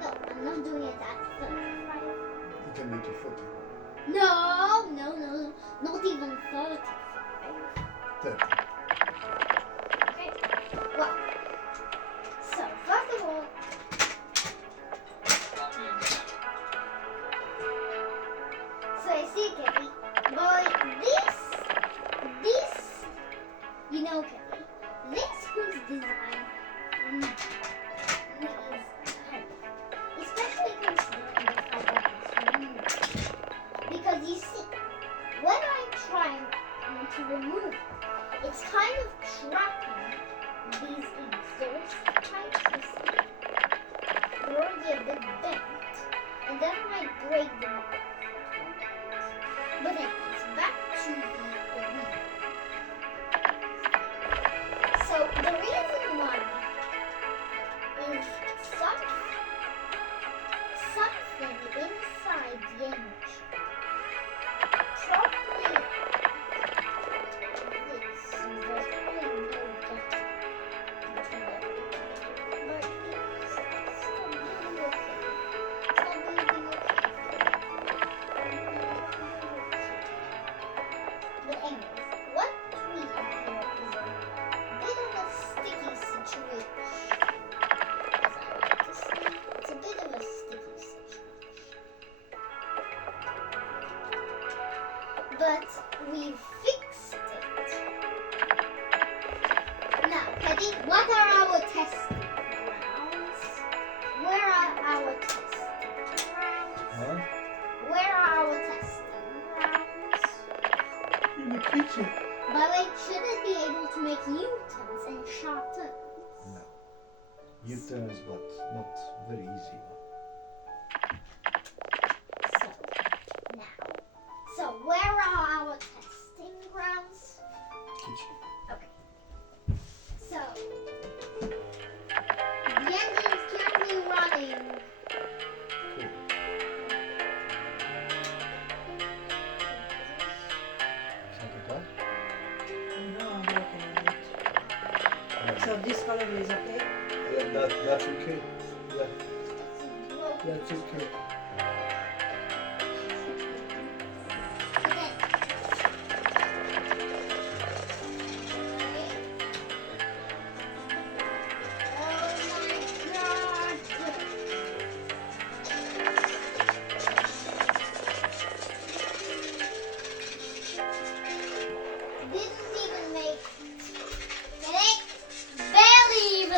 No, I'm not doing it at 35. You can make it 40. No, not even 35. 30. Okay. Well, so first of all, so I see, Kitty, boy, this, you know, Kitty, this whose design is especially considering the fact that it's removed. Because you see, when I try to remove it, it's kind of trapping these exhaust pipes, you see. They're already a bit bent, and that might break them off. But anyways, back to the wheel. So the reason why is something inside the engine. Probably this. There's probably no gap between them. But it's still really okay. It's not really okay. But anyways, what we have here is a bit of a sticky situation. As I like to say, it's a bit of a sticky situation. But we fixed it. Now, Teddy, what are our testing grounds? Where are our testing grounds? Huh? Where are our testing grounds? In the kitchen. By the way, should it be able to make U-turns and sharp turns? No. U-turns, but not very easy. So where are our testing grounds? Kitchen. Okay. So the engine is currently running. Something like No, I'm working on it. that? So this color is okay? That's okay. Yeah. That's okay.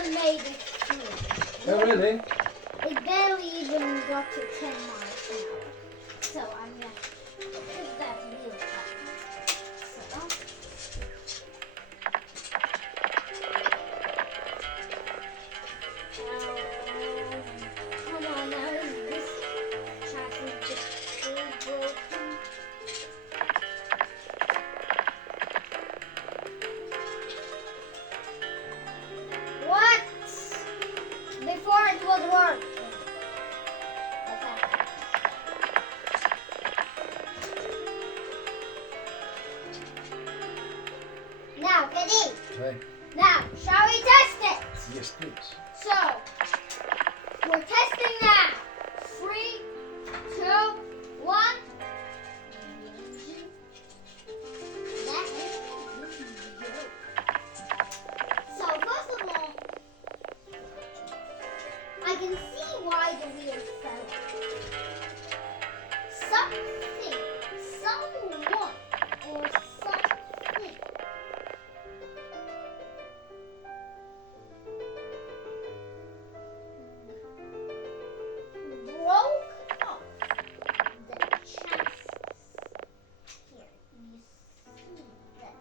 Made it through. Oh, really? It barely even got to 10 miles an hour. So I'm gonna put that wheel back. So. Come on now, is this track is just so broken? What? Before it was working. Now, Kitty. Hey. Now, shall we test it? Yes, please. So, we're testing now. 3, 2, 1. So, first of all, I can see why the wheel fell. Something, someone, or something broke off the chassis. Here, you see that.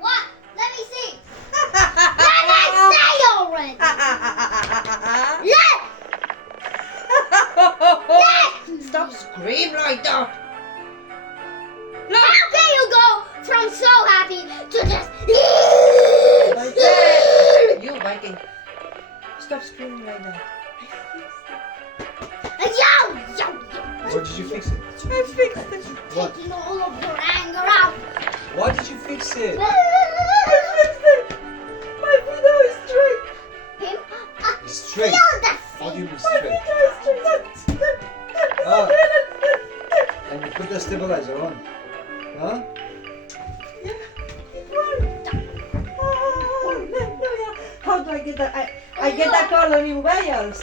What? Let me see. Let me say already. Stop screaming like that. How can you go from so happy to just? You Viking. Stop screaming like that. Yo, yo, yo. Or did you fix it? I fixed it. What? Taking all of your anger out. Why did you fix it? I fixed it. My video is straight. Him? It's straight. Feel the How do you mean My straight? video is straight. Ah. And you put the stabilizer on. Huh? How do I get that? I get that color in Wales.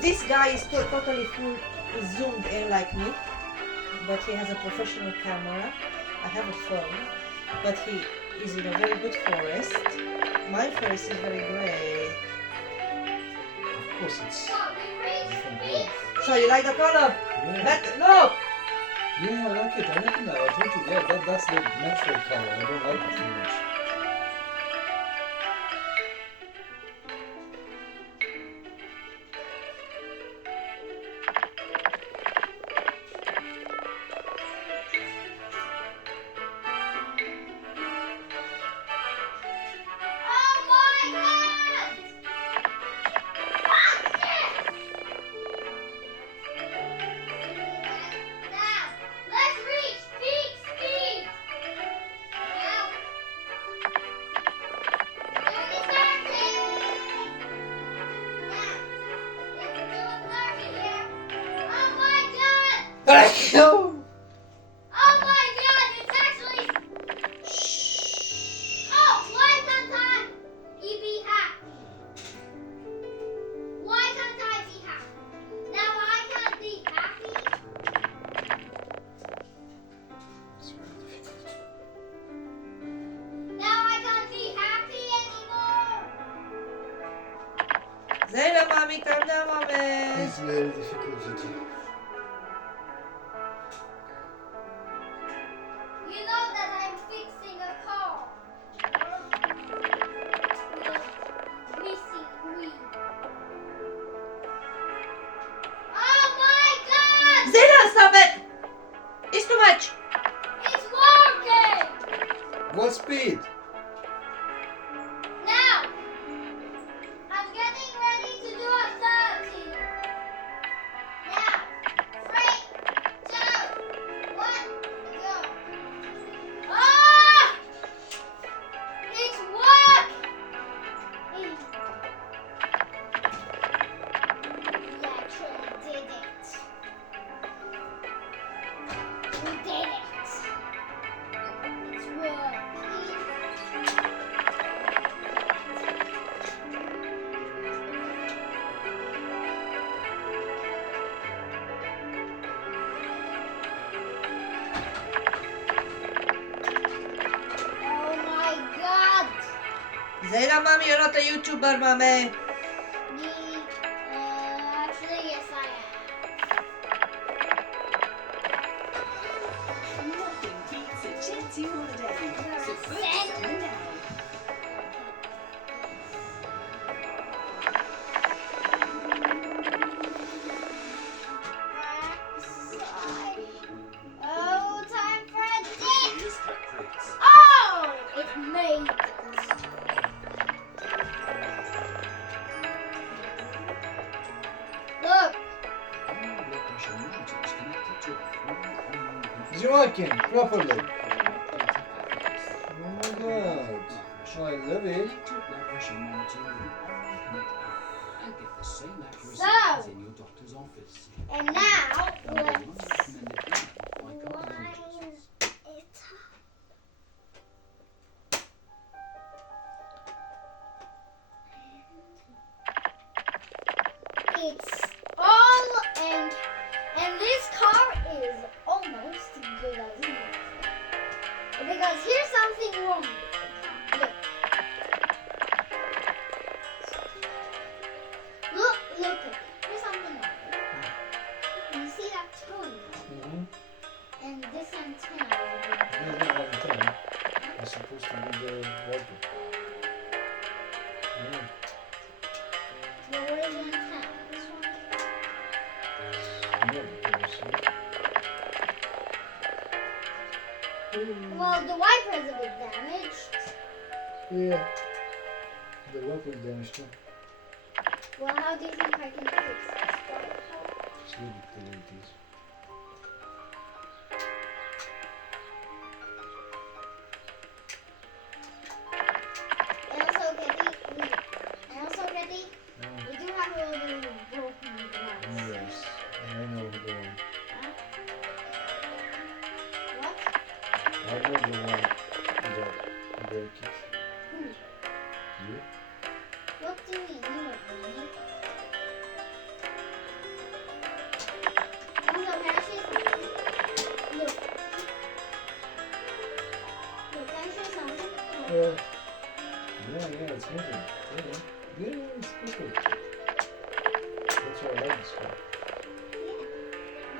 This guy is totally full, is zoomed in like me, but he has a professional camera. I have a phone, but he is in a very good forest. My forest is very grey. Of course, it's different color. So you like the color? Yeah. Look! Yeah, I like it. I like it now. I told you, yeah, that's the natural color. I don't like it too much. Oh my God! Now, let's reach peak speed. Now, Zayla, mommy, calm down, mommy. It's very difficult to do. You know that I'm fixing a car. Missing wheel. Oh my god! Zayla, stop it! It's too much. It's working! What speed? Now! I'm getting ready to do a 30. Now! 3, 2, 1, go! Ah! It's working! We actually did it. We did it. It's working. Oh my god! Zayla, mommy, you're not a YouTuber, mommy. Actually, yes, I Nothing beats a chancy holiday. So put Send. someone down. Oh, time for a dip! Here's cat crates. Oh! It made it. Look! Is it working properly? Oh my god. Oh, I love it. So, and now let's line it up. It's all and this car is almost good as new. Because here's something wrong with it. Look. Look at it. Here's something wrong with it. You see that tone and this antenna right here. This is not antenna. It's supposed to be the water. Yeah. Well, where's the antenna? This one? Yeah, because, Well, the wiper is a bit damaged. yeah. The water is damaged too. Well, how do you think I can fix this? It's leave it the way it is. We do have a little broken glass. Yes, I know the one. What? I know the one that break it. Who? You? What do you mean? You don't know me. Also, can I show you something? Look. Look, can I show you something? Look. Yeah, it's moving. Yeah, it's perfect. That's why I like this one.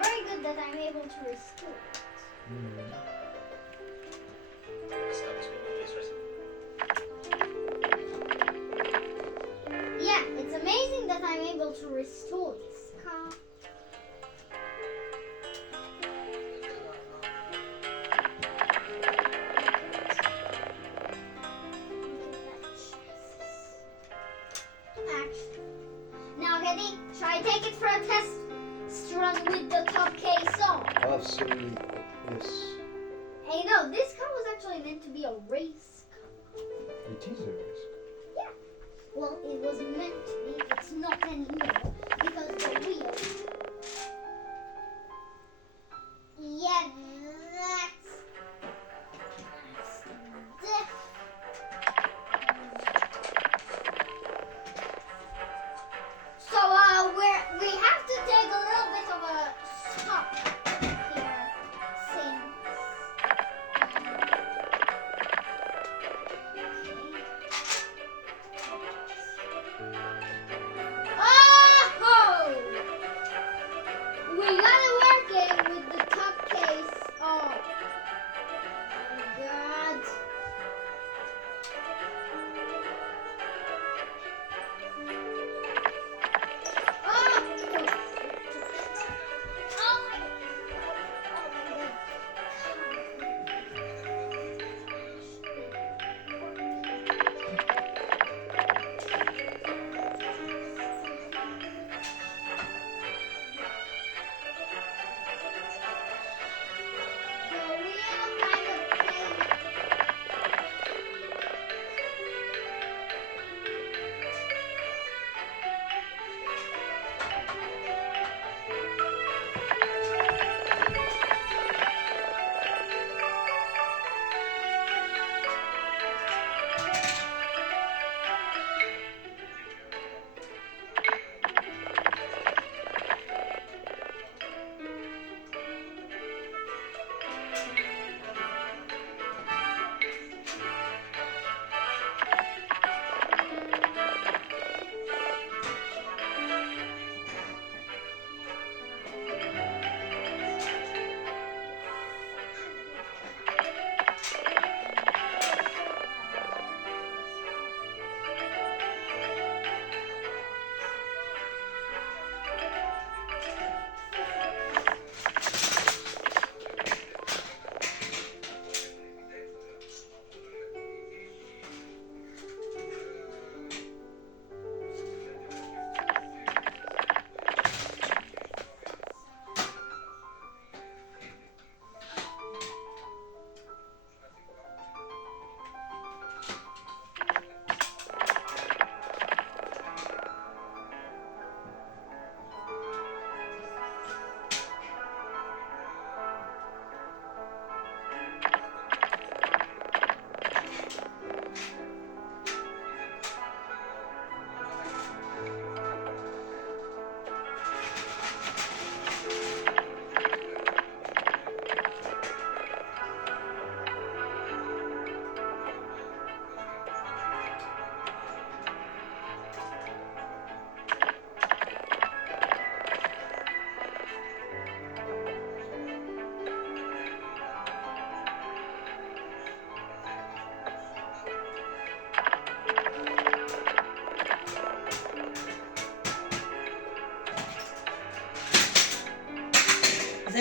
Very good that I'm able to restore it. Yeah, it's amazing that I'm able to restore this car. Now, Kenny, shall I take it for a test run with the top case on? Absolutely, yes. Hey, no, this car was actually meant to be a race car. It is a risk. Yeah. Well, it was meant to be. It's not anymore because the wheel. Yeah, that's diff. So, we have to take a little bit of a stop here since.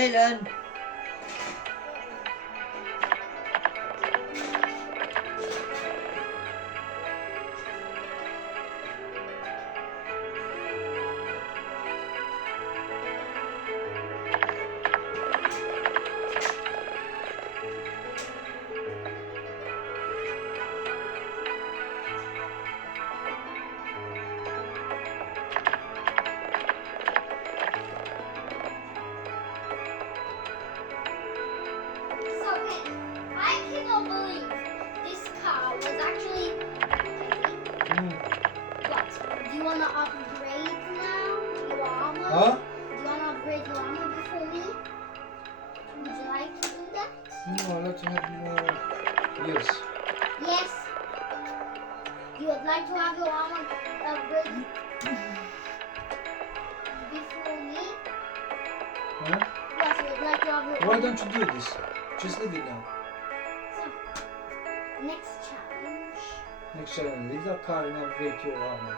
Dylan. So, I cannot believe this car was actually. What? Do you want to upgrade now your armor? Huh? Do you want to upgrade your armor before me? Would you like to do that? No, let's have more. Yes. Yes. You would like to have your armor upgraded before me? Huh? Yes, you would like to have your Why armor. don't you do this? Just leave it now. So, next challenge. Next challenge, leave the car and upgrade your armor.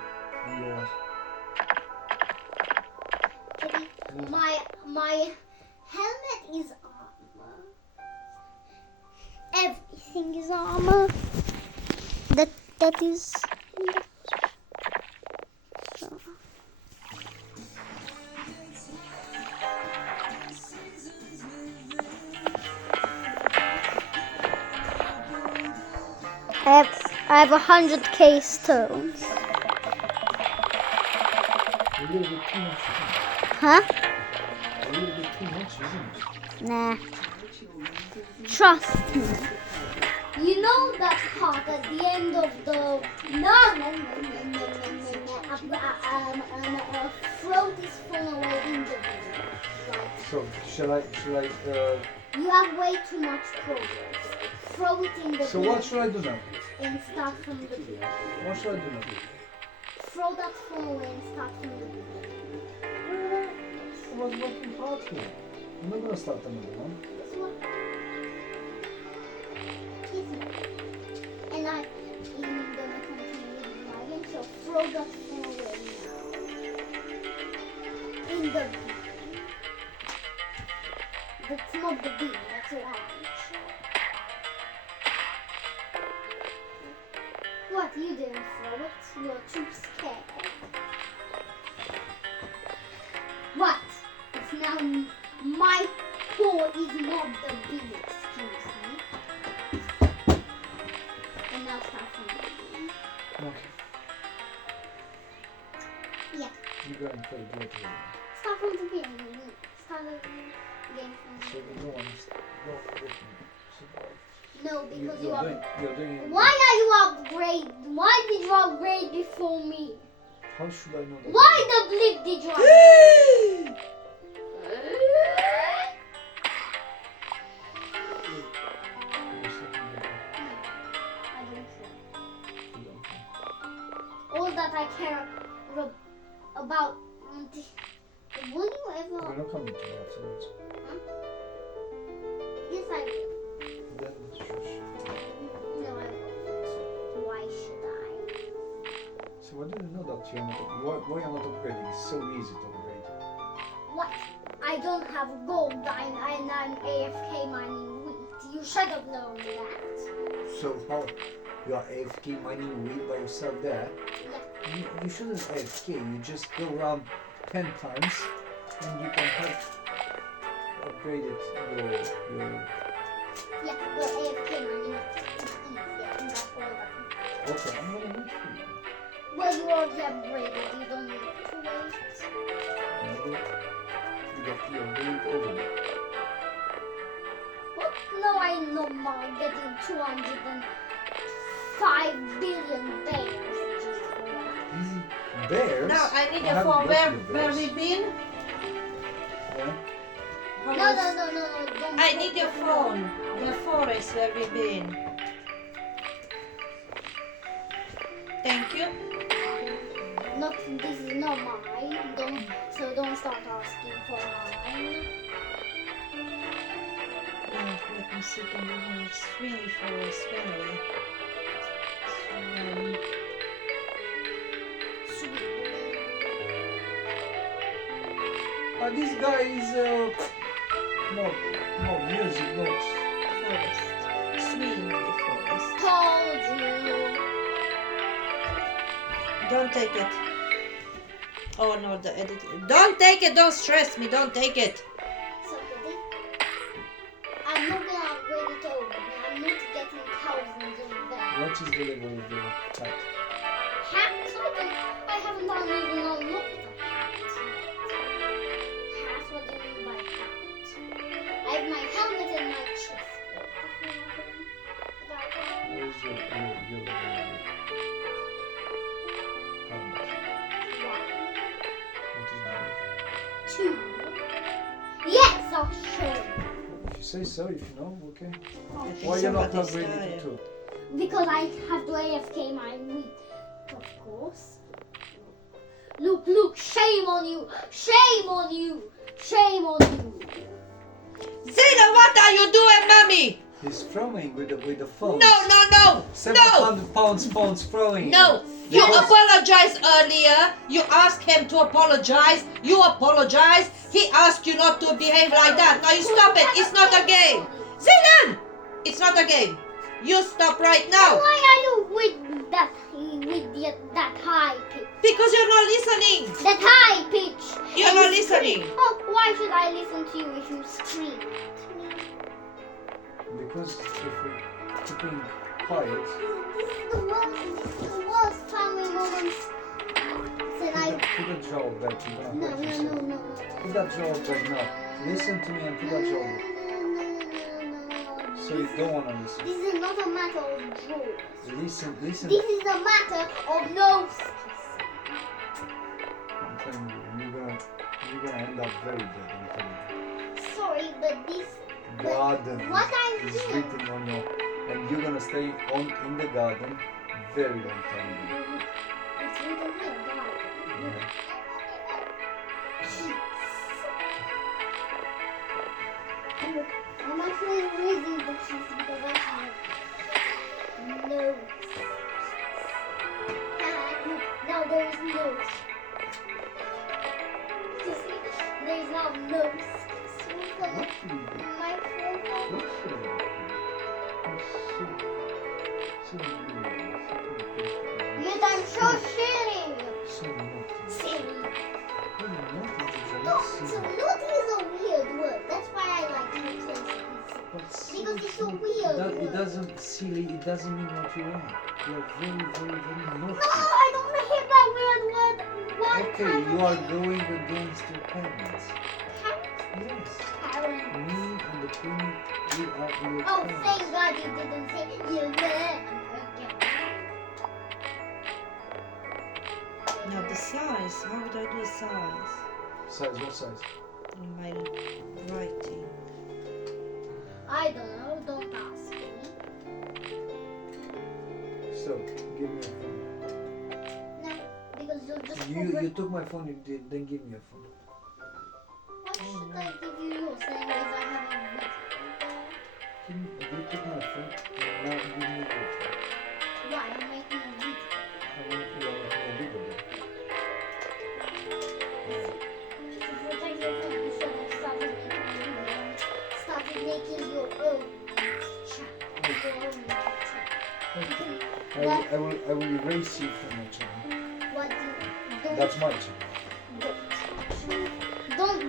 And yours. Kitty, my helmet is armor. Everything is armor. That is. So. I have 100k stones. A little bit too much, Huh? a little bit too much, isn't it? Nah. Trust me. You know that part at the end of the float is thrown away in the right. So, shall I, You have way too much progress. Throw it in the so what should I do now? and start from the beginning. What should I do now? Throw that phone away and start from the beginning. I was working hard here. I'm not gonna start another one. This one. And I'm gonna continue with my game, so throw that phone away now. In the beginning. That's not the bean, that's orange. What, you didn't throw it? You're too scared. What? It's now my paw is not the bean, excuse me. And now start from the beginning. Okay. Yeah, You go and play the other one. start from the beginning. Start the game from the So you don't understand. Don't forget me. So, No, because you you're are. doing, you're doing. Why are you upgrade? Why did you upgrade before me? How should I know that? Why the blip did you upgrade? I don't care. All that I care about. Will you ever? We're not coming to afterwards. Huh? Yes, I will. That is true. No, I won't. Why should I? So I didn't know that you're not. Why you're not upgrading? It's so easy to upgrade. What? I don't have gold and I'm AFK mining wheat. You should have known that. So how you are AFK mining wheat by yourself there? You shouldn't AFK. You just go around 10 times and you can have upgraded your. Yeah, well, AFK mining is easy. I think that's all that. Okay, I'm gonna wait for you. Well, you already upgraded. You don't need to wait. Maybe you got your blade over there. What? No, I know my getting 205 billion bears just for that. Easy. Bears? Now I need a haven't phone. got Where your we bears. been? Yeah. How No, was- don't. I need your phone. The forest where we been. Thank you. Not this is not mine. Don't start asking for mine. Let me see. Can we have swing forest? This guy is No, music, no. Forest. Swing the forest. Told you. Don't take it. Oh no, the editing. Don't take it. Don't stress me. Don't take it. So, Kitty, I'm not gonna upgrade it over. I'm not getting thousands of them. What is the level of your cat? Hats? I haven't done even unlocked the hats. Hats? What do you mean by hat? I have my helmet and my chest. What is your helmet? What is the level? 2. Yes, I'll show you. If you say so, if you know, okay. think Why you not somebody's upgrading tired. to 2? Because I have to AFK my week, of course. Look, shame on you! Shame on you! Shame on you! Zena, what are you doing, mommy? He's throwing with the phone. No, no, no! 700 pounds phones throwing. No! You Because- apologized earlier. You asked him to apologize. You apologized. He asked you not to behave like that. Now you stop it. It's not a game. Zenan! It's not a game. You stop right now. Why are you with that high pitch? Because you're not listening. That high pitch! You're And not you listening. scream. Oh, why should I listen to you if you scream? Because if we're keeping quiet, This is the worst family moments that I... put a jaw back. You're gonna No. hurt yourself. Put that jaw back now. Listen to me and put that jaw back. So you don't wanna listen. This is not a matter of draws. Listen. This is a matter of nose kissing. I'm telling you, you're gonna end up very bad. I'm telling you. Sorry, but this... Garden What I is did... written on your, and you're gonna stay in the garden very long time. It's written here, garden. Yeah. I'm actually raising the cheese because I have no. Now there is no. You see, there is now no. My Yet I'm so silly. Silly. No, so naughty is a weird word. That's why I like to replace it. Because it's so weird. It doesn't silly. It doesn't mean what you want. You're very naughty. No, I don't hear that weird word one Okay, time you are again. going against your parents. Yes. Parents. Me and the queen, we are your Oh, parents. thank God you didn't say you man. Now the size. How would I do size? Size, what size? In my writing. I don't know. Don't ask me. So, give me a phone. No, because you'll just You took my phone, then give me a phone. Why should I give you yours anyways? I have a You took my phone, now give me your phone. Why? I'm making a video. I want you to have a video then. Started making your own channel. I will erase you from my channel. What do That's my channel.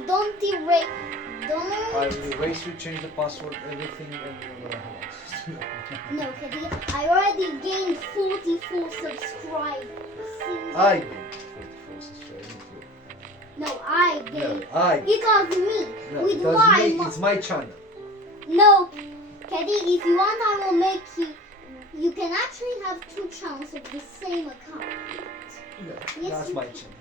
don't erase. I will erase you, change the password, everything, and you're gonna have access to it. No, Kitty, I already gained 44 subscribers. I gained 44 subscribers. No, I gained. No, I. It was me. No, with it was my me, it's my channel. No, Kitty, if you want, I will make you. You can actually have 2 channels of the same account. No, Yes, that's you my can. channel.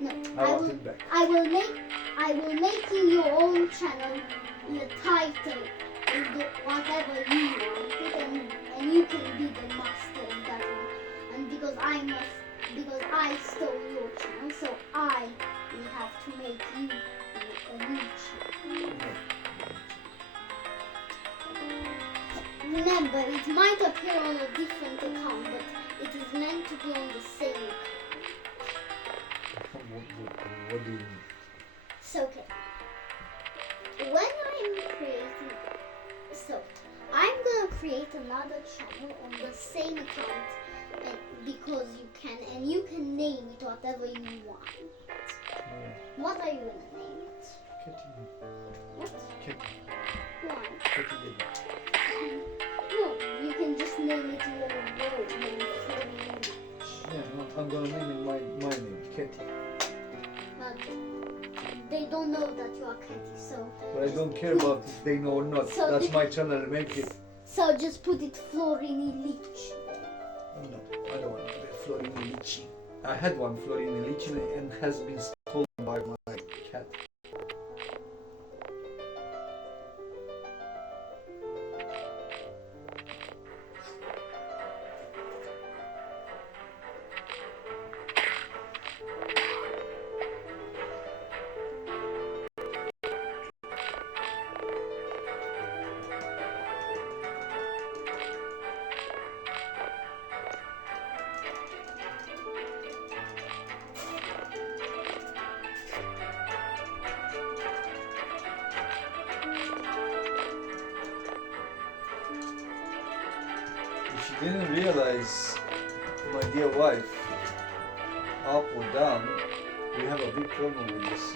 No, I want it back. I will make you your own channel, your title, and whatever you want, and you can be the master of that one. And because I stole your channel, so I will have to make you a new channel. Remember, it might appear on a different account, but it is meant to be on the same account. What do you mean? So, okay. When I I'm gonna create another channel on the same account, and because you can, and you can name it whatever you want. What are you gonna name it? Kitty. What? Kitty. Why? Kitty Lily. No, you can just name it your word name Florian. Yeah, no, I'm gonna name it my name, Kitty. But they don't know that you are Katie, so. But I don't care about if they know or not. So That's they- my channel. Make it. So just put it Florini Lich. No, I don't want to put it Florini Lici. I had one Florini Lici and has been stolen by my cat. If you didn't realize, my dear wife, up or down, we have a big problem with this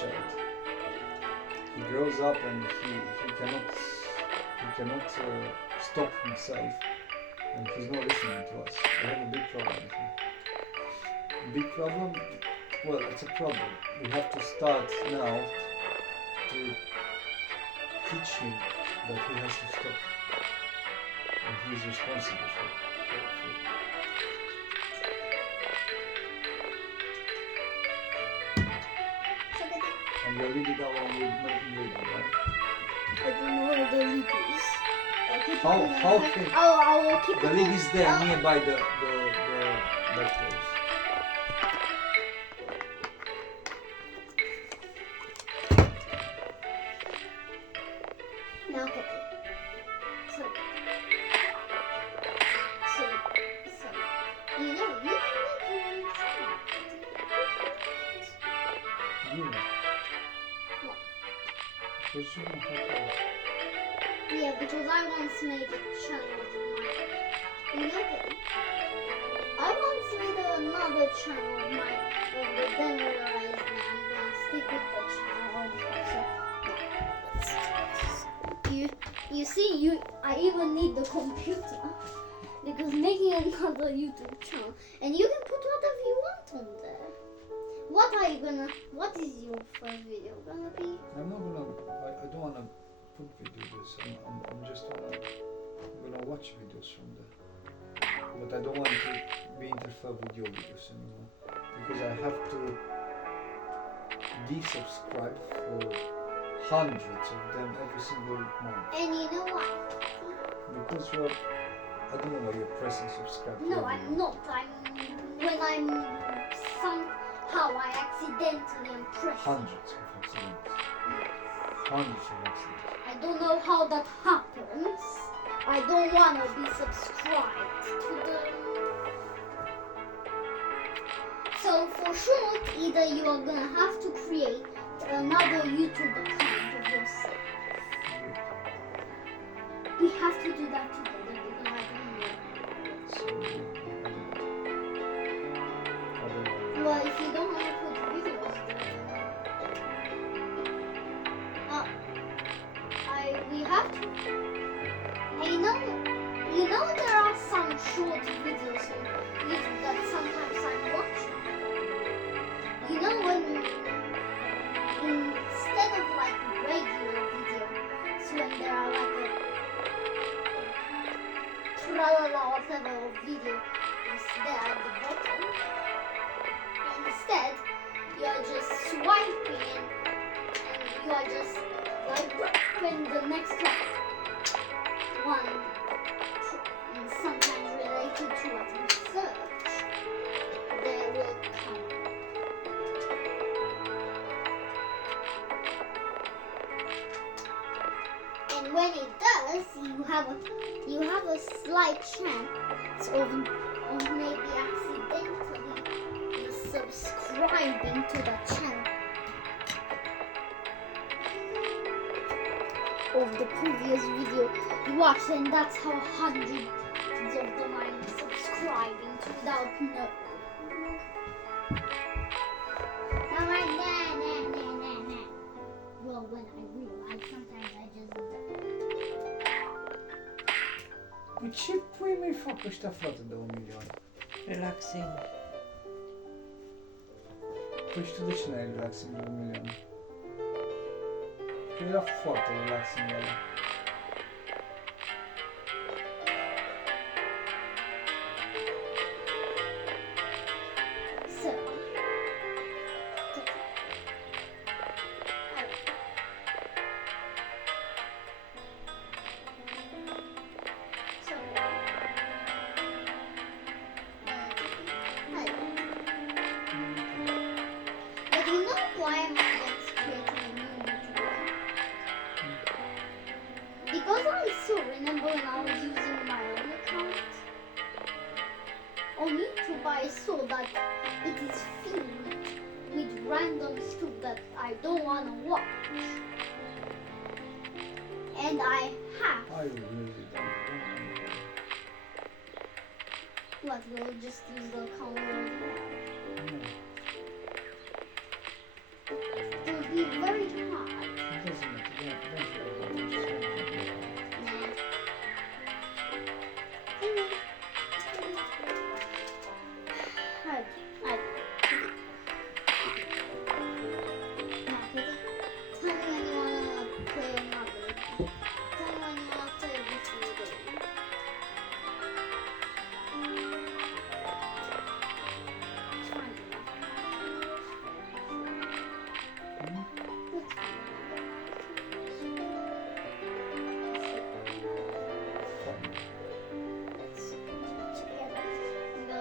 child. He grows up and he cannot stop himself, and he's not listening to us. We have a big problem with him. Big problem? Well, it's a problem. We have to start now to teach him that he has to stop. And he's responsible for it. And you're leaving that one with nothing reading, right? I don't know where the lid is. I'll keep it How in how my- can I will keep the it lid in- is there I'll- nearby the bedclothes. Now get it. So, you know, you can make your own channel. You know. What? Because you know how to. Yeah, because I once made a channel of mine. You know that? I once made another channel of mine, but then realized that I'm gonna stick with the channel anyway. So, you see, I even need the computer because making another YouTube channel, and you can put whatever you want on there. What is your first video gonna be? I'm not gonna. I don't wanna put videos. I'm just gonna watch videos from there. But I don't want to be interfered with your videos anymore because I have to desubscribe for hundreds of them every single month. And you know what? Because you're, I don't know why you're pressing subscribe. No, I'm not. Somehow I accidentally am pressing. Hundreds of accidents. Hundreds of accidents. I don't know how that happens. I don't want to be subscribed to them. So for sure, either you are gonna have to create another YouTube account of yourself. We have to do that together because I don't know. So, I don't know. Well, if you don't want to put videos there, we have to. And you know there are some short videos on YouTube that sometimes I'm watching. You know when instead of like regular videos, when there are like a tralala whatever of video is there at the bottom. Instead, you are just swiping and you are just like when the next one sometimes related to what you search, they will come. And when it does, you have a slight chance of maybe accidentally subscribing to the channel. of the previous video you watched, and that's how hundreds of them I'm subscribing to without no. Well, when I realize, sometimes I just don't. Ce pui mei fac ăștia, frate, de 1 milion? Relaxing. Păi și tu de ce n-ai relaxing de 1 milion? Că era foarte relaxing ăla. So, but you know why I'm against creating a new YouTuber? Because I still remember when I was using my own account on YouTube, I saw that it is filled with random stuff that I don't want to watch. And I have. I really don't. What, we'll just use the account we already have. It would be very hard. It doesn't matter.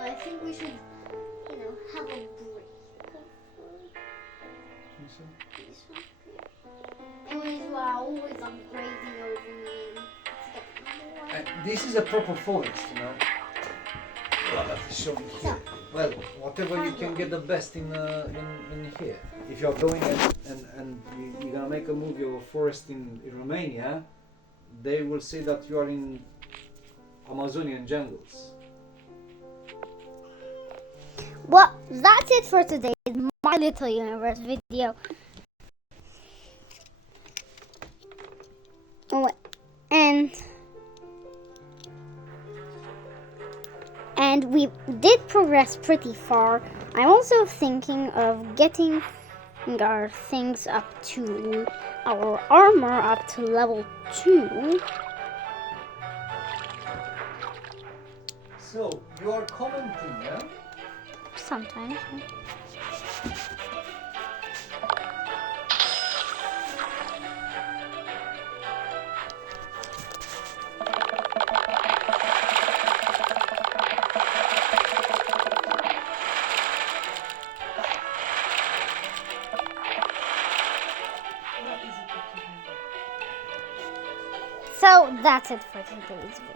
I think we should, have a break. Anyways, we are always upgrading over me. This is a proper forest, Well, let's show me here. Well, whatever you can get the best in here. If you're going and you're gonna make a movie of a forest in Romania, they will say that you are in Amazonian jungles. Well, that's it for today's My Little Universe video. Oh, and we did progress pretty far. I'm also thinking of getting our things up to our armor up to level 2. So, you are commenting, yeah? Sometimes. So that's it for today's video.